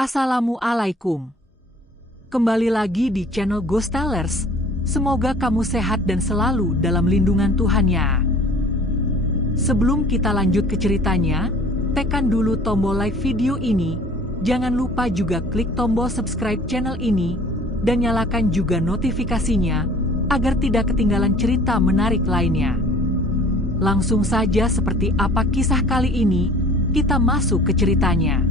Assalamualaikum. Kembali lagi di channel Ghost Tellers. Semoga kamu sehat dan selalu dalam lindungan Tuhan ya. Sebelum kita lanjut ke ceritanya, tekan dulu tombol like video ini. Jangan lupa juga klik tombol subscribe channel ini dan nyalakan juga notifikasinya agar tidak ketinggalan cerita menarik lainnya. Langsung saja, seperti apa kisah kali ini, kita masuk ke ceritanya.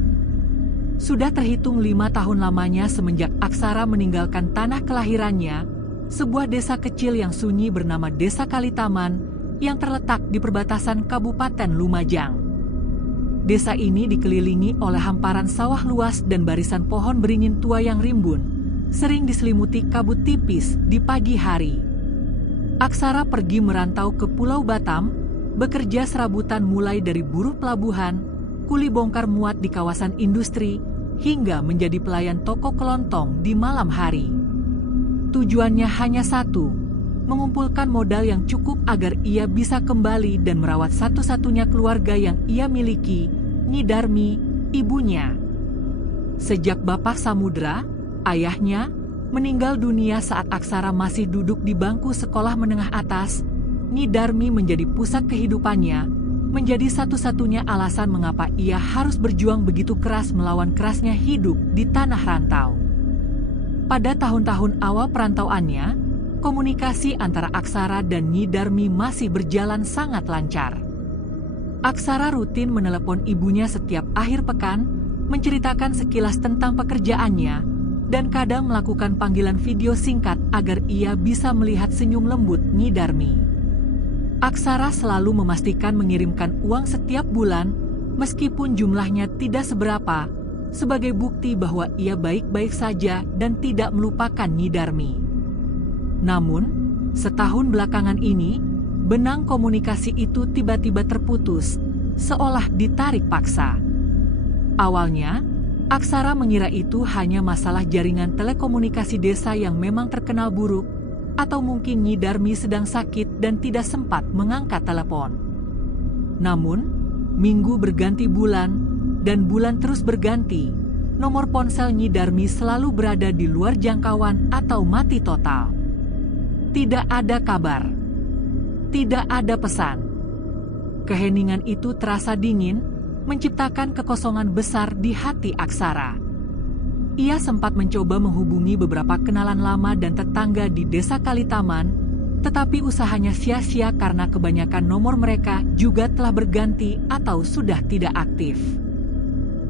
Sudah terhitung 5 tahun lamanya semenjak Aksara meninggalkan tanah kelahirannya, sebuah desa kecil yang sunyi bernama Desa Kalitaman yang terletak di perbatasan Kabupaten Lumajang. Desa ini dikelilingi oleh hamparan sawah luas dan barisan pohon beringin tua yang rimbun, sering diselimuti kabut tipis di pagi hari. Aksara pergi merantau ke Pulau Batam, bekerja serabutan mulai dari buruh pelabuhan, kuli bongkar muat di kawasan industri, hingga menjadi pelayan toko kelontong di malam hari. Tujuannya hanya satu, mengumpulkan modal yang cukup agar ia bisa kembali dan merawat satu-satunya keluarga yang ia miliki, Nyi Darmi, ibunya. Sejak Bapak Samudra, ayahnya, meninggal dunia saat Aksara masih duduk di bangku sekolah menengah atas, Nyi Darmi menjadi pusat kehidupannya, menjadi satu-satunya alasan mengapa ia harus berjuang begitu keras melawan kerasnya hidup di tanah rantau. Pada tahun-tahun awal perantauannya, komunikasi antara Aksara dan Nyi Darmi masih berjalan sangat lancar. Aksara rutin menelepon ibunya setiap akhir pekan, menceritakan sekilas tentang pekerjaannya, dan kadang melakukan panggilan video singkat agar ia bisa melihat senyum lembut Nyi Darmi. Aksara selalu memastikan mengirimkan uang setiap bulan, meskipun jumlahnya tidak seberapa, sebagai bukti bahwa ia baik-baik saja dan tidak melupakan Nyi Darmi. Namun, setahun belakangan ini, benang komunikasi itu tiba-tiba terputus, seolah ditarik paksa. Awalnya, Aksara mengira itu hanya masalah jaringan telekomunikasi desa yang memang terkenal buruk, atau mungkin Nyi Darmi sedang sakit dan tidak sempat mengangkat telepon. Namun, minggu berganti bulan, dan bulan terus berganti. Nomor ponsel Nyi Darmi selalu berada di luar jangkauan atau mati total. Tidak ada kabar. Tidak ada pesan. Keheningan itu terasa dingin, menciptakan kekosongan besar di hati Aksara. Ia sempat mencoba menghubungi beberapa kenalan lama dan tetangga di Desa Kalitaman, tetapi usahanya sia-sia karena kebanyakan nomor mereka juga telah berganti atau sudah tidak aktif.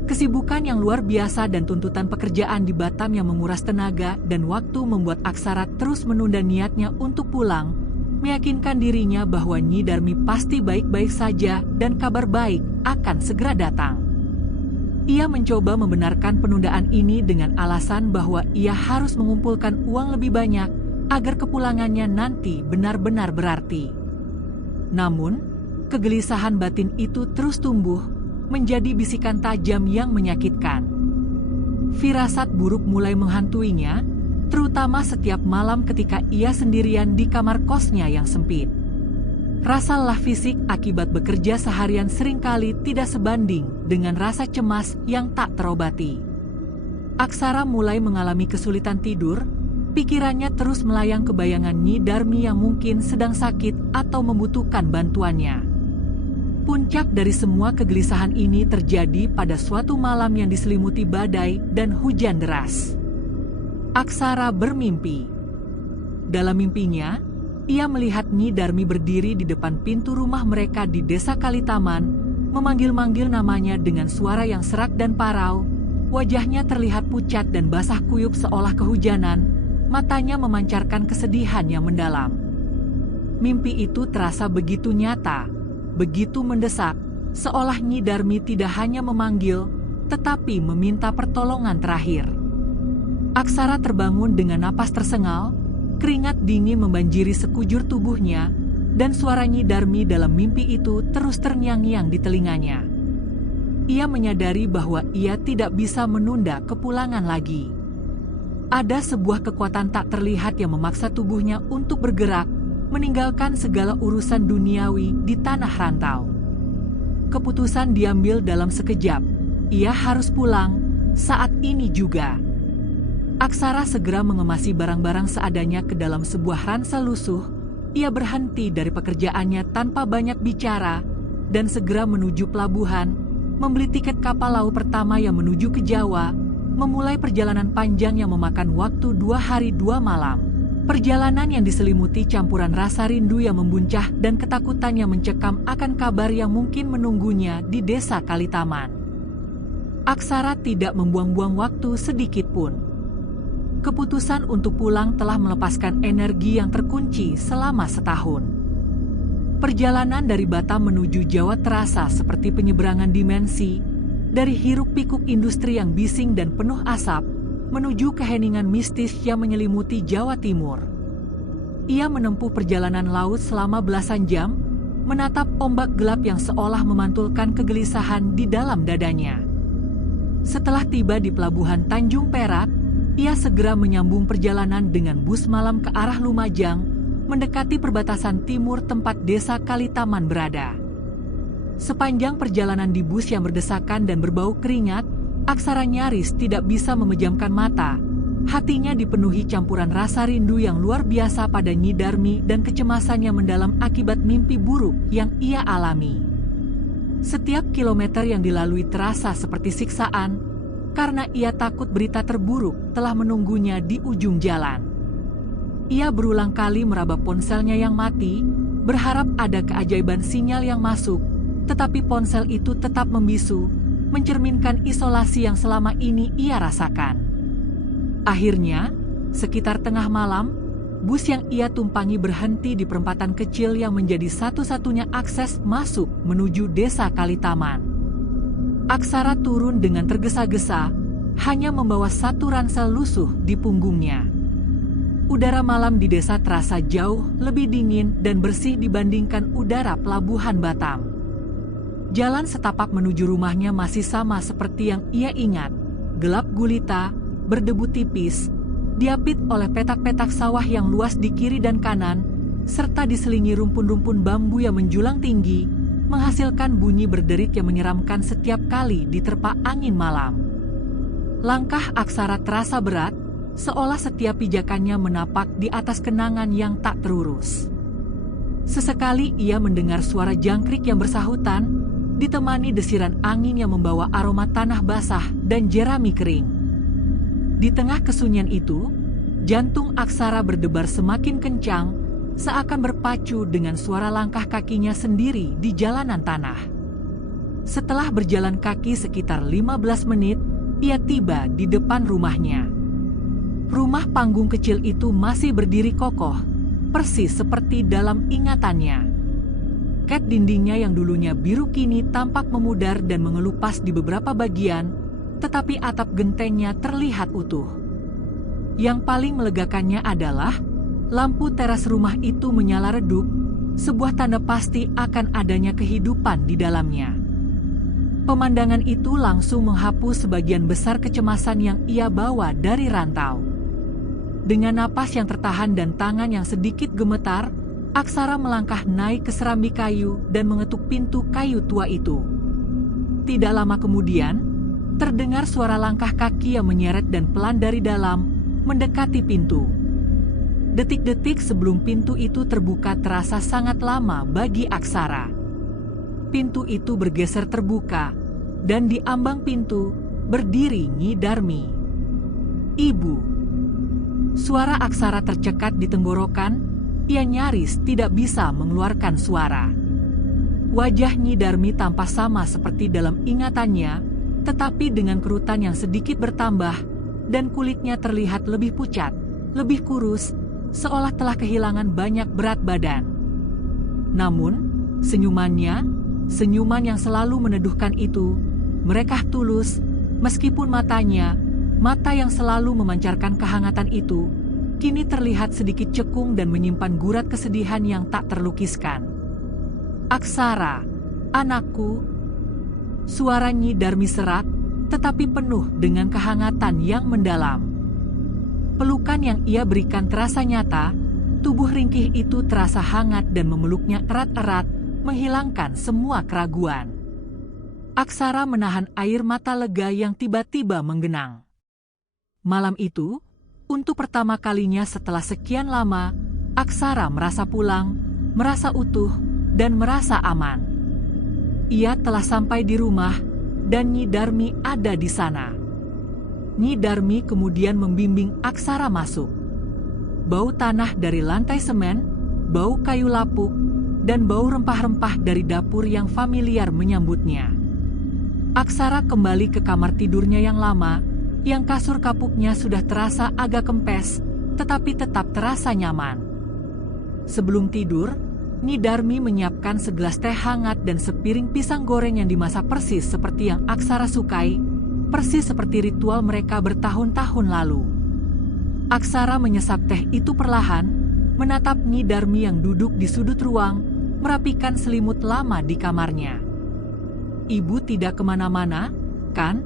Kesibukan yang luar biasa dan tuntutan pekerjaan di Batam yang menguras tenaga dan waktu membuat Aksara terus menunda niatnya untuk pulang, meyakinkan dirinya bahwa Nyi Darmi pasti baik-baik saja dan kabar baik akan segera datang. Ia mencoba membenarkan penundaan ini dengan alasan bahwa ia harus mengumpulkan uang lebih banyak agar kepulangannya nanti benar-benar berarti. Namun, kegelisahan batin itu terus tumbuh, menjadi bisikan tajam yang menyakitkan. Firasat buruk mulai menghantuinya, terutama setiap malam ketika ia sendirian di kamar kosnya yang sempit. Rasa lelah fisik akibat bekerja seharian seringkali tidak sebanding dengan rasa cemas yang tak terobati. Aksara mulai mengalami kesulitan tidur, pikirannya terus melayang ke bayangan Nyi Darmi yang mungkin sedang sakit atau membutuhkan bantuannya. Puncak dari semua kegelisahan ini terjadi pada suatu malam yang diselimuti badai dan hujan deras. Aksara bermimpi. Dalam mimpinya, ia melihat Nyi Darmi berdiri di depan pintu rumah mereka di Desa Kalitaman, memanggil-manggil namanya dengan suara yang serak dan parau. Wajahnya terlihat pucat dan basah kuyup seolah kehujanan, matanya memancarkan kesedihan yang mendalam. Mimpi itu terasa begitu nyata, begitu mendesak, seolah Nyi Darmi tidak hanya memanggil, tetapi meminta pertolongan terakhir. Aksara terbangun dengan napas tersengal, keringat dingin membanjiri sekujur tubuhnya, dan suara Nyi Darmi dalam mimpi itu terus terngiang-ngiang di telinganya. Ia menyadari bahwa ia tidak bisa menunda kepulangan lagi. Ada sebuah kekuatan tak terlihat yang memaksa tubuhnya untuk bergerak, meninggalkan segala urusan duniawi di tanah rantau. Keputusan diambil dalam sekejap. Ia harus pulang, Saat ini juga. Aksara segera mengemasi barang-barang seadanya ke dalam sebuah ransel lusuh. Ia berhenti dari pekerjaannya tanpa banyak bicara dan segera menuju pelabuhan, membeli tiket kapal laut pertama yang menuju ke Jawa, memulai perjalanan panjang yang memakan waktu 2 hari 2 malam. Perjalanan yang diselimuti campuran rasa rindu yang membuncah dan ketakutan yang mencekam akan kabar yang mungkin menunggunya di desa Kalitaman. Aksara tidak membuang-buang waktu sedikit pun. Keputusan untuk pulang telah melepaskan energi yang terkunci selama setahun. Perjalanan dari Batam menuju Jawa terasa seperti penyeberangan dimensi, dari hiruk-pikuk industri yang bising dan penuh asap, menuju keheningan mistis yang menyelimuti Jawa Timur. Ia menempuh perjalanan laut selama belasan jam, menatap ombak gelap yang seolah memantulkan kegelisahan di dalam dadanya. Setelah tiba di pelabuhan Tanjung Perak, ia segera menyambung perjalanan dengan bus malam ke arah Lumajang, mendekati perbatasan timur tempat desa Kalitaman berada. Sepanjang perjalanan di bus yang berdesakan dan berbau keringat, Aksara nyaris tidak bisa memejamkan mata. Hatinya dipenuhi campuran rasa rindu yang luar biasa pada Nyi Darmi dan kecemasan yang mendalam akibat mimpi buruk yang ia alami. Setiap kilometer yang dilalui terasa seperti siksaan, karena ia takut berita terburuk telah menunggunya di ujung jalan. Ia berulang kali meraba ponselnya yang mati, berharap ada keajaiban sinyal yang masuk, tetapi ponsel itu tetap membisu, mencerminkan isolasi yang selama ini ia rasakan. Akhirnya, sekitar tengah malam, bus yang ia tumpangi berhenti di perempatan kecil yang menjadi satu-satunya akses masuk menuju desa Kalitaman. Aksara turun dengan tergesa-gesa, hanya membawa satu ransel lusuh di punggungnya. Udara malam di desa terasa jauh lebih dingin dan bersih dibandingkan udara pelabuhan Batam. Jalan setapak menuju rumahnya masih sama seperti yang ia ingat, gelap gulita, berdebu tipis, diapit oleh petak-petak sawah yang luas di kiri dan kanan, serta diselingi rumpun-rumpun bambu yang menjulang tinggi, menghasilkan bunyi berderit yang menyeramkan setiap kali diterpa angin malam. Langkah Aksara terasa berat, seolah setiap pijakannya menapak di atas kenangan yang tak terurus. Sesekali ia mendengar suara jangkrik yang bersahutan, ditemani desiran angin yang membawa aroma tanah basah dan jerami kering. Di tengah kesunyian itu, jantung Aksara berdebar semakin kencang, seakan berpacu dengan suara langkah kakinya sendiri di jalanan tanah. Setelah berjalan kaki sekitar 15 menit, ia tiba di depan rumahnya. Rumah panggung kecil itu masih berdiri kokoh, persis seperti dalam ingatannya. Ket dindingnya yang dulunya biru kini tampak memudar dan mengelupas di beberapa bagian, tetapi atap gentengnya terlihat utuh. Yang paling melegakannya adalah lampu teras rumah itu menyala redup, sebuah tanda pasti akan adanya kehidupan di dalamnya. Pemandangan itu langsung menghapus sebagian besar kecemasan yang ia bawa dari rantau. Dengan napas yang tertahan dan tangan yang sedikit gemetar, Aksara melangkah naik ke serambi kayu dan mengetuk pintu kayu tua itu. Tidak lama kemudian, terdengar suara langkah kaki yang menyeret dan pelan dari dalam, mendekati pintu. Detik-detik sebelum pintu itu terbuka terasa sangat lama bagi Aksara. Pintu itu bergeser terbuka, dan di ambang pintu berdiri Nyi Darmi. "Ibu." Suara Aksara tercekat di tenggorokan, ia nyaris tidak bisa mengeluarkan suara. Wajah Nyi Darmi tampak sama seperti dalam ingatannya, tetapi dengan kerutan yang sedikit bertambah, dan kulitnya terlihat lebih pucat, lebih kurus, seolah telah kehilangan banyak berat badan. Namun, senyumannya, senyuman yang selalu meneduhkan itu, merekah tulus, meskipun mata yang selalu memancarkan kehangatan itu, kini terlihat sedikit cekung dan menyimpan gurat kesedihan yang tak terlukiskan. "Aksara, anakku." Suara Nyi Darmi serak, tetapi penuh dengan kehangatan yang mendalam. Pelukan yang ia berikan terasa nyata, tubuh ringkih itu terasa hangat dan memeluknya erat-erat, menghilangkan semua keraguan. Aksara menahan air mata lega yang tiba-tiba menggenang. Malam itu, untuk pertama kalinya setelah sekian lama, Aksara merasa pulang, merasa utuh, dan merasa aman. Ia telah sampai di rumah, dan Nyi Darmi ada di sana. Nyi Darmi kemudian membimbing Aksara masuk. Bau tanah dari lantai semen, bau kayu lapuk, dan bau rempah-rempah dari dapur yang familiar menyambutnya. Aksara kembali ke kamar tidurnya yang lama, yang kasur kapuknya sudah terasa agak kempes, tetapi tetap terasa nyaman. Sebelum tidur, Nyi Darmi menyiapkan segelas teh hangat dan sepiring pisang goreng yang dimasak persis seperti yang Aksara sukai, persis seperti ritual mereka bertahun-tahun lalu. Aksara menyesap teh itu perlahan, menatap Nyi Darmi yang duduk di sudut ruang, merapikan selimut lama di kamarnya. "Ibu tidak kemana-mana, kan?"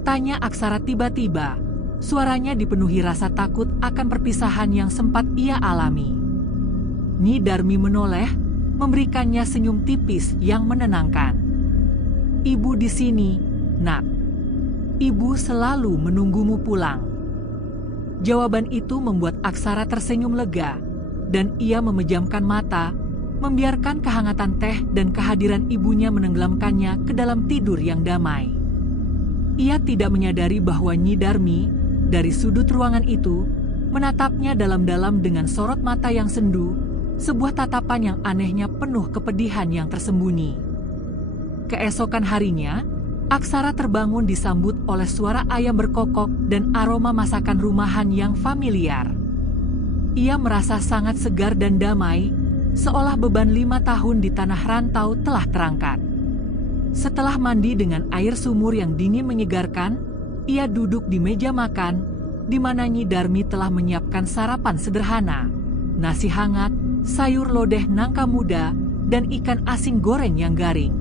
tanya Aksara tiba-tiba. Suaranya dipenuhi rasa takut akan perpisahan yang sempat ia alami. Nyi Darmi menoleh, memberikannya senyum tipis yang menenangkan. "Ibu di sini, Nak. Ibu selalu menunggumu pulang." Jawaban itu membuat Aksara tersenyum lega, dan ia memejamkan mata, membiarkan kehangatan teh dan kehadiran ibunya menenggelamkannya ke dalam tidur yang damai. Ia tidak menyadari bahwa Nyi Darmi, dari sudut ruangan itu, menatapnya dalam-dalam dengan sorot mata yang sendu, sebuah tatapan yang anehnya penuh kepedihan yang tersembunyi. Keesokan harinya, Aksara terbangun disambut oleh suara ayam berkokok dan aroma masakan rumahan yang familiar. Ia merasa sangat segar dan damai, seolah beban 5 tahun di tanah rantau telah terangkat. Setelah mandi dengan air sumur yang dingin menyegarkan, ia duduk di meja makan, di mana Nyi Darmi telah menyiapkan sarapan sederhana, nasi hangat, sayur lodeh nangka muda, dan ikan asin goreng yang garing.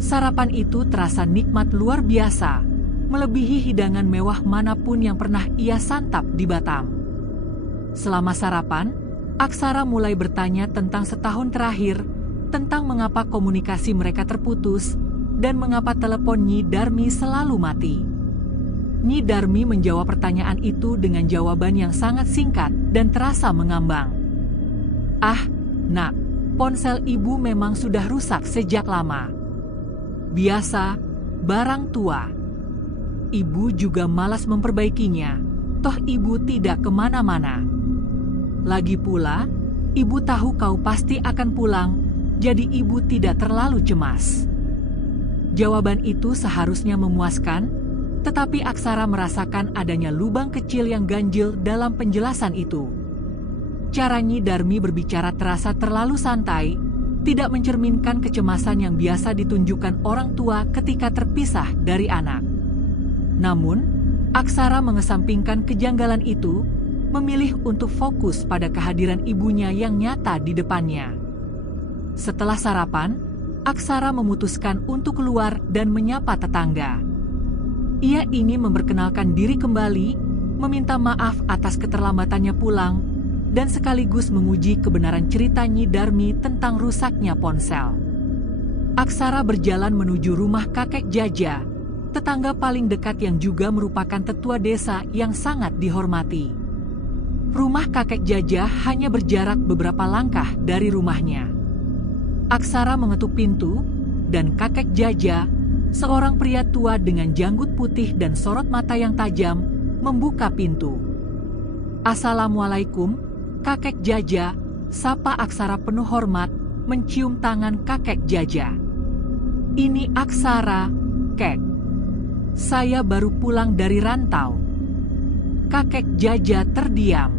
Sarapan itu terasa nikmat luar biasa, melebihi hidangan mewah manapun yang pernah ia santap di Batam. Selama sarapan, Aksara mulai bertanya tentang setahun terakhir, tentang mengapa komunikasi mereka terputus, dan mengapa telepon Nyi Darmi selalu mati. Nyi Darmi menjawab pertanyaan itu dengan jawaban yang sangat singkat dan terasa mengambang. "Ah, Nak, ponsel ibu memang sudah rusak sejak lama. Biasa, barang tua. Ibu juga malas memperbaikinya, toh ibu tidak kemana-mana. Lagi pula, ibu tahu kau pasti akan pulang, jadi ibu tidak terlalu cemas." Jawaban itu seharusnya memuaskan, tetapi Aksara merasakan adanya lubang kecil yang ganjil dalam penjelasan itu. Cara Nyi Darmi berbicara terasa terlalu santai, tidak mencerminkan kecemasan yang biasa ditunjukkan orang tua ketika terpisah dari anak. Namun, Aksara mengesampingkan kejanggalan itu, memilih untuk fokus pada kehadiran ibunya yang nyata di depannya. Setelah sarapan, Aksara memutuskan untuk keluar dan menyapa tetangga. Ia ingin memperkenalkan diri kembali, meminta maaf atas keterlambatannya pulang, dan sekaligus menguji kebenaran cerita Nyi Darmi tentang rusaknya ponsel. Aksara berjalan menuju rumah kakek Jaja, tetangga paling dekat yang juga merupakan tetua desa yang sangat dihormati. Rumah kakek Jaja hanya berjarak beberapa langkah dari rumahnya. Aksara mengetuk pintu, dan kakek Jaja, seorang pria tua dengan janggut putih dan sorot mata yang tajam, membuka pintu. "Assalamualaikum, Kakek Jaja," sapa Aksara penuh hormat, mencium tangan kakek Jaja. "Ini Aksara, Kek. Saya baru pulang dari rantau." Kakek Jaja terdiam.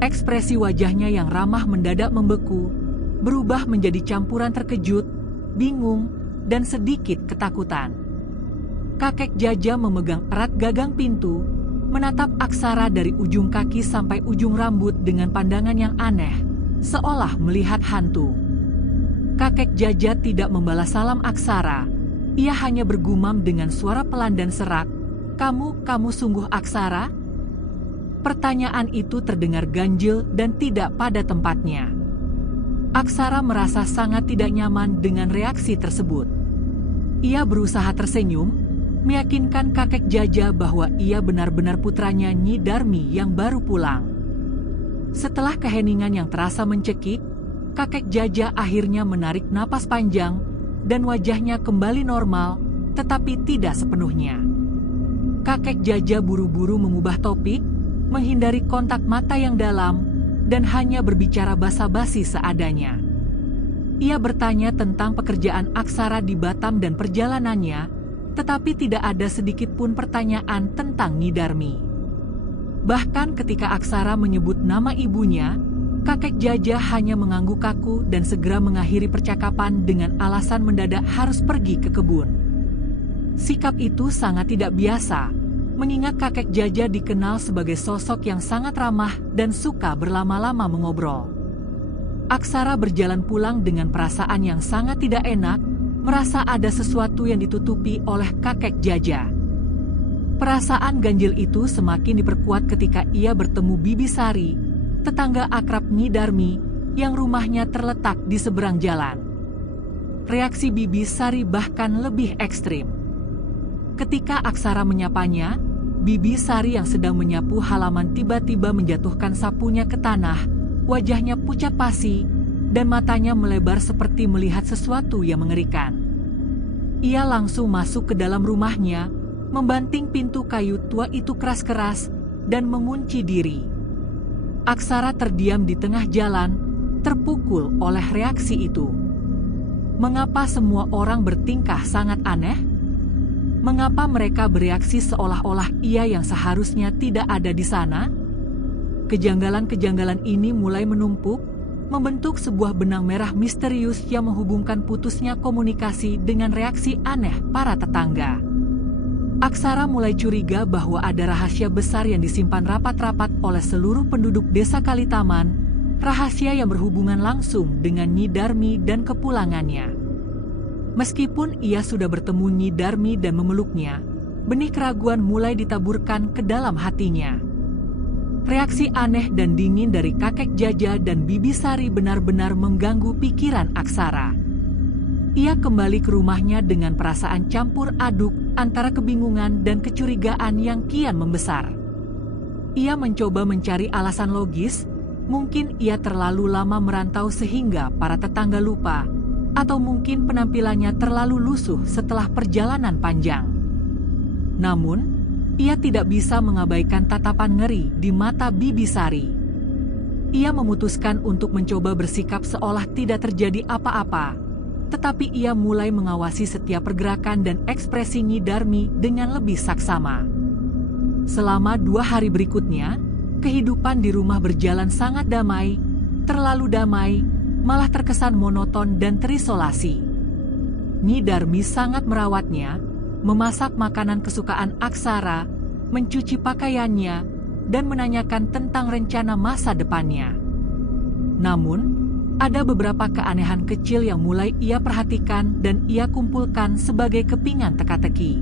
Ekspresi wajahnya yang ramah mendadak membeku, berubah menjadi campuran terkejut, bingung, dan sedikit ketakutan. Kakek Jaja memegang erat gagang pintu, menatap Aksara dari ujung kaki sampai ujung rambut dengan pandangan yang aneh, seolah melihat hantu. Kakek Jaja tidak membalas salam Aksara, ia hanya bergumam dengan suara pelan dan serak, kamu sungguh Aksara?" Pertanyaan itu terdengar ganjil dan tidak pada tempatnya. Aksara merasa sangat tidak nyaman dengan reaksi tersebut. Ia berusaha tersenyum, meyakinkan kakek Jaja bahwa ia benar-benar putranya Nyi Darmi yang baru pulang. Setelah keheningan yang terasa mencekik, kakek Jaja akhirnya menarik napas panjang dan wajahnya kembali normal, tetapi tidak sepenuhnya. Kakek Jaja buru-buru mengubah topik, menghindari kontak mata yang dalam, dan hanya berbicara basa-basi seadanya. Ia bertanya tentang pekerjaan Aksara di Batam dan perjalanannya, tetapi tidak ada sedikit pun pertanyaan tentang Nyi Darmi. Bahkan ketika Aksara menyebut nama ibunya, kakek Jaja hanya mengangguk kaku dan segera mengakhiri percakapan dengan alasan mendadak harus pergi ke kebun. Sikap itu sangat tidak biasa, mengingat kakek Jaja dikenal sebagai sosok yang sangat ramah dan suka berlama-lama mengobrol. Aksara berjalan pulang dengan perasaan yang sangat tidak enak, merasa ada sesuatu yang ditutupi oleh kakek Jaja. Perasaan ganjil itu semakin diperkuat ketika ia bertemu Bibi Sari, tetangga akrab Nyi Darmi, yang rumahnya terletak di seberang jalan. Reaksi Bibi Sari bahkan lebih ekstrim. Ketika Aksara menyapanya, Bibi Sari yang sedang menyapu halaman tiba-tiba menjatuhkan sapunya ke tanah. Wajahnya pucat pasi, dan matanya melebar seperti melihat sesuatu yang mengerikan. Ia langsung masuk ke dalam rumahnya, membanting pintu kayu tua itu keras-keras, dan mengunci diri. Aksara terdiam di tengah jalan, terpukul oleh reaksi itu. Mengapa semua orang bertingkah sangat aneh? Mengapa mereka bereaksi seolah-olah ia yang seharusnya tidak ada di sana? Kejanggalan-kejanggalan ini mulai menumpuk, membentuk sebuah benang merah misterius yang menghubungkan putusnya komunikasi dengan reaksi aneh para tetangga. Aksara mulai curiga bahwa ada rahasia besar yang disimpan rapat-rapat oleh seluruh penduduk desa Kalitaman, rahasia yang berhubungan langsung dengan Nyi Darmi dan kepulangannya. Meskipun ia sudah bertemu Nyi Darmi dan memeluknya, benih keraguan mulai ditaburkan ke dalam hatinya. Reaksi aneh dan dingin dari kakek Jaja dan Bibi Sari benar-benar mengganggu pikiran Aksara. Ia kembali ke rumahnya dengan perasaan campur aduk antara kebingungan dan kecurigaan yang kian membesar. Ia mencoba mencari alasan logis, mungkin ia terlalu lama merantau sehingga para tetangga lupa, atau mungkin penampilannya terlalu lusuh setelah perjalanan panjang. Namun, ia tidak bisa mengabaikan tatapan ngeri di mata Bibi Sari. Ia memutuskan untuk mencoba bersikap seolah tidak terjadi apa-apa, tetapi ia mulai mengawasi setiap pergerakan dan ekspresi Nyi Darmi dengan lebih saksama. Selama 2 hari berikutnya, kehidupan di rumah berjalan sangat damai, terlalu damai, malah terkesan monoton dan terisolasi. Nyi Darmi sangat merawatnya, memasak makanan kesukaan Aksara, mencuci pakaiannya, dan menanyakan tentang rencana masa depannya. Namun, ada beberapa keanehan kecil yang mulai ia perhatikan dan ia kumpulkan sebagai kepingan teka-teki.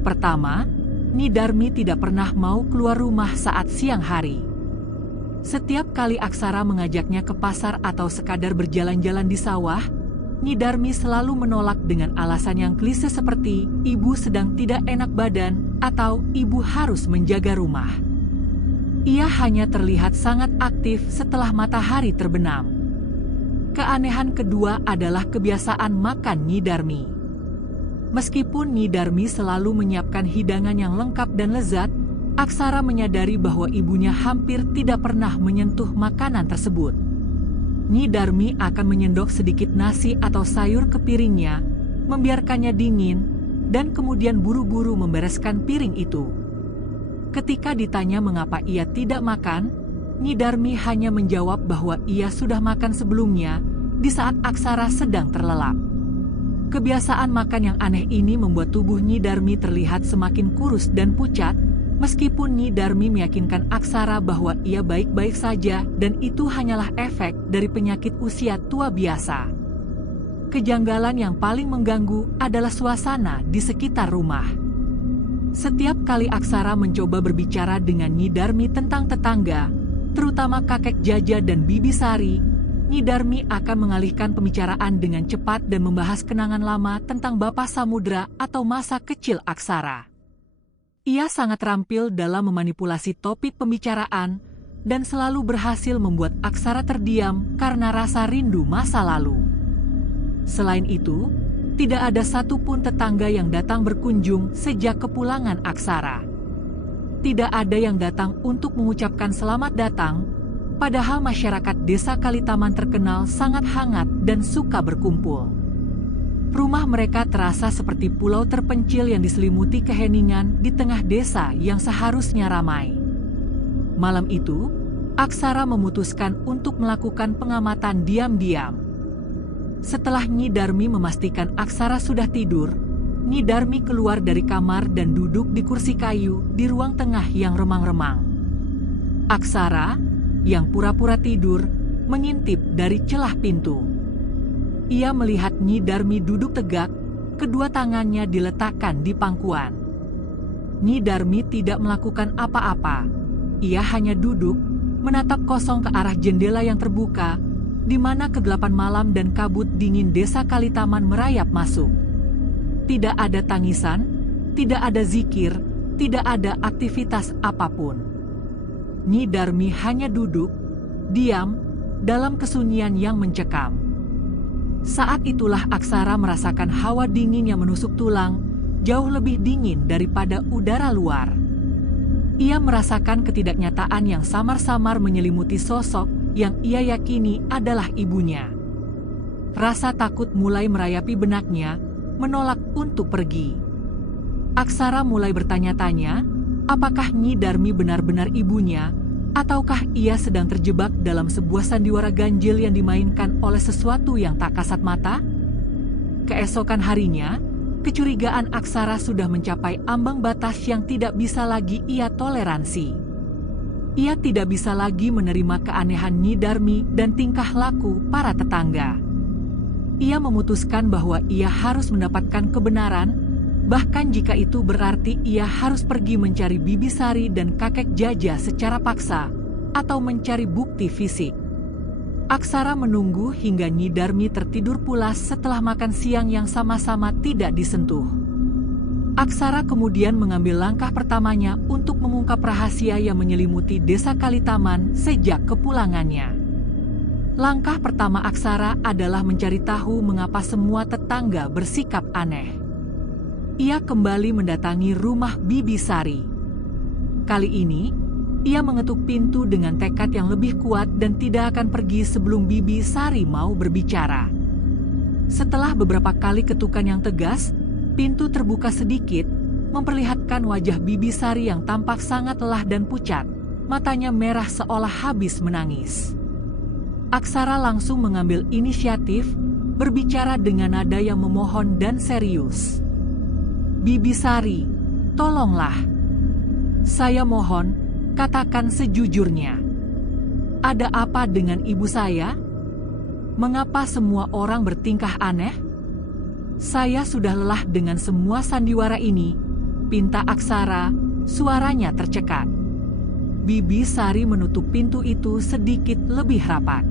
Pertama, Nyi Darmi tidak pernah mau keluar rumah saat siang hari. Setiap kali Aksara mengajaknya ke pasar atau sekadar berjalan-jalan di sawah, Nyi Darmi selalu menolak dengan alasan yang klise seperti ibu sedang tidak enak badan atau ibu harus menjaga rumah. Ia hanya terlihat sangat aktif setelah matahari terbenam. Keanehan kedua adalah kebiasaan makan Nyi Darmi. Meskipun Nyi Darmi selalu menyiapkan hidangan yang lengkap dan lezat, Aksara menyadari bahwa ibunya hampir tidak pernah menyentuh makanan tersebut. Nyi Darmi akan menyendok sedikit nasi atau sayur ke piringnya, membiarkannya dingin, dan kemudian buru-buru membereskan piring itu. Ketika ditanya mengapa ia tidak makan, Nyi Darmi hanya menjawab bahwa ia sudah makan sebelumnya di saat Aksara sedang terlelap. Kebiasaan makan yang aneh ini membuat tubuh Nyi Darmi terlihat semakin kurus dan pucat, meskipun Nyi Darmi meyakinkan Aksara bahwa ia baik-baik saja dan itu hanyalah efek dari penyakit usia tua biasa. Kejanggalan yang paling mengganggu adalah suasana di sekitar rumah. Setiap kali Aksara mencoba berbicara dengan Nyi Darmi tentang tetangga, terutama kakek Jaja dan Bibi Sari, Nyi Darmi akan mengalihkan pembicaraan dengan cepat dan membahas kenangan lama tentang Bapa Samudra atau masa kecil Aksara. Ia sangat terampil dalam memanipulasi topik pembicaraan dan selalu berhasil membuat Aksara terdiam karena rasa rindu masa lalu. Selain itu, tidak ada satupun tetangga yang datang berkunjung sejak kepulangan Aksara. Tidak ada yang datang untuk mengucapkan selamat datang, padahal masyarakat desa Kalitaman terkenal sangat hangat dan suka berkumpul. Rumah mereka terasa seperti pulau terpencil yang diselimuti keheningan di tengah desa yang seharusnya ramai. Malam itu, Aksara memutuskan untuk melakukan pengamatan diam-diam. Setelah Nyi Darmi memastikan Aksara sudah tidur, Nyi Darmi keluar dari kamar dan duduk di kursi kayu di ruang tengah yang remang-remang. Aksara, yang pura-pura tidur, mengintip dari celah pintu. Ia melihat Nyi Darmi duduk tegak, kedua tangannya diletakkan di pangkuan. Nyi Darmi tidak melakukan apa-apa. Ia hanya duduk, menatap kosong ke arah jendela yang terbuka, di mana kegelapan malam dan kabut dingin desa Kalitaman merayap masuk. Tidak ada tangisan, tidak ada zikir, tidak ada aktivitas apapun. Nyi Darmi hanya duduk, diam, dalam kesunyian yang mencekam. Saat itulah Aksara merasakan hawa dingin yang menusuk tulang, jauh lebih dingin daripada udara luar. Ia merasakan ketidaknyataan yang samar-samar menyelimuti sosok yang ia yakini adalah ibunya. Rasa takut mulai merayapi benaknya, menolak untuk pergi. Aksara mulai bertanya-tanya, apakah Nyi Darmi benar-benar ibunya, ataukah ia sedang terjebak dalam sebuah sandiwara ganjil yang dimainkan oleh sesuatu yang tak kasat mata? Keesokan harinya, kecurigaan Aksara sudah mencapai ambang batas yang tidak bisa lagi ia toleransi. Ia tidak bisa lagi menerima keanehan Nyi Darmi dan tingkah laku para tetangga. Ia memutuskan bahwa ia harus mendapatkan kebenaran, bahkan jika itu berarti ia harus pergi mencari Bibi Sari dan kakek Jaja secara paksa, atau mencari bukti fisik. Aksara menunggu hingga Nyi Darmi tertidur pulas setelah makan siang yang sama-sama tidak disentuh. Aksara kemudian mengambil langkah pertamanya untuk mengungkap rahasia yang menyelimuti desa Kalitaman sejak kepulangannya. Langkah pertama Aksara adalah mencari tahu mengapa semua tetangga bersikap aneh. Ia kembali mendatangi rumah Bibi Sari. Kali ini, ia mengetuk pintu dengan tekad yang lebih kuat dan tidak akan pergi sebelum Bibi Sari mau berbicara. Setelah beberapa kali ketukan yang tegas, pintu terbuka sedikit, memperlihatkan wajah Bibi Sari yang tampak sangat lelah dan pucat, matanya merah seolah habis menangis. Aksara langsung mengambil inisiatif, berbicara dengan nada yang memohon dan serius. Bibi Sari, tolonglah. Saya mohon, katakan sejujurnya. Ada apa dengan ibu saya? Mengapa semua orang bertingkah aneh? Saya sudah lelah dengan semua sandiwara ini, pinta Aksara, suaranya tercekat. Bibi Sari menutup pintu itu sedikit lebih rapat.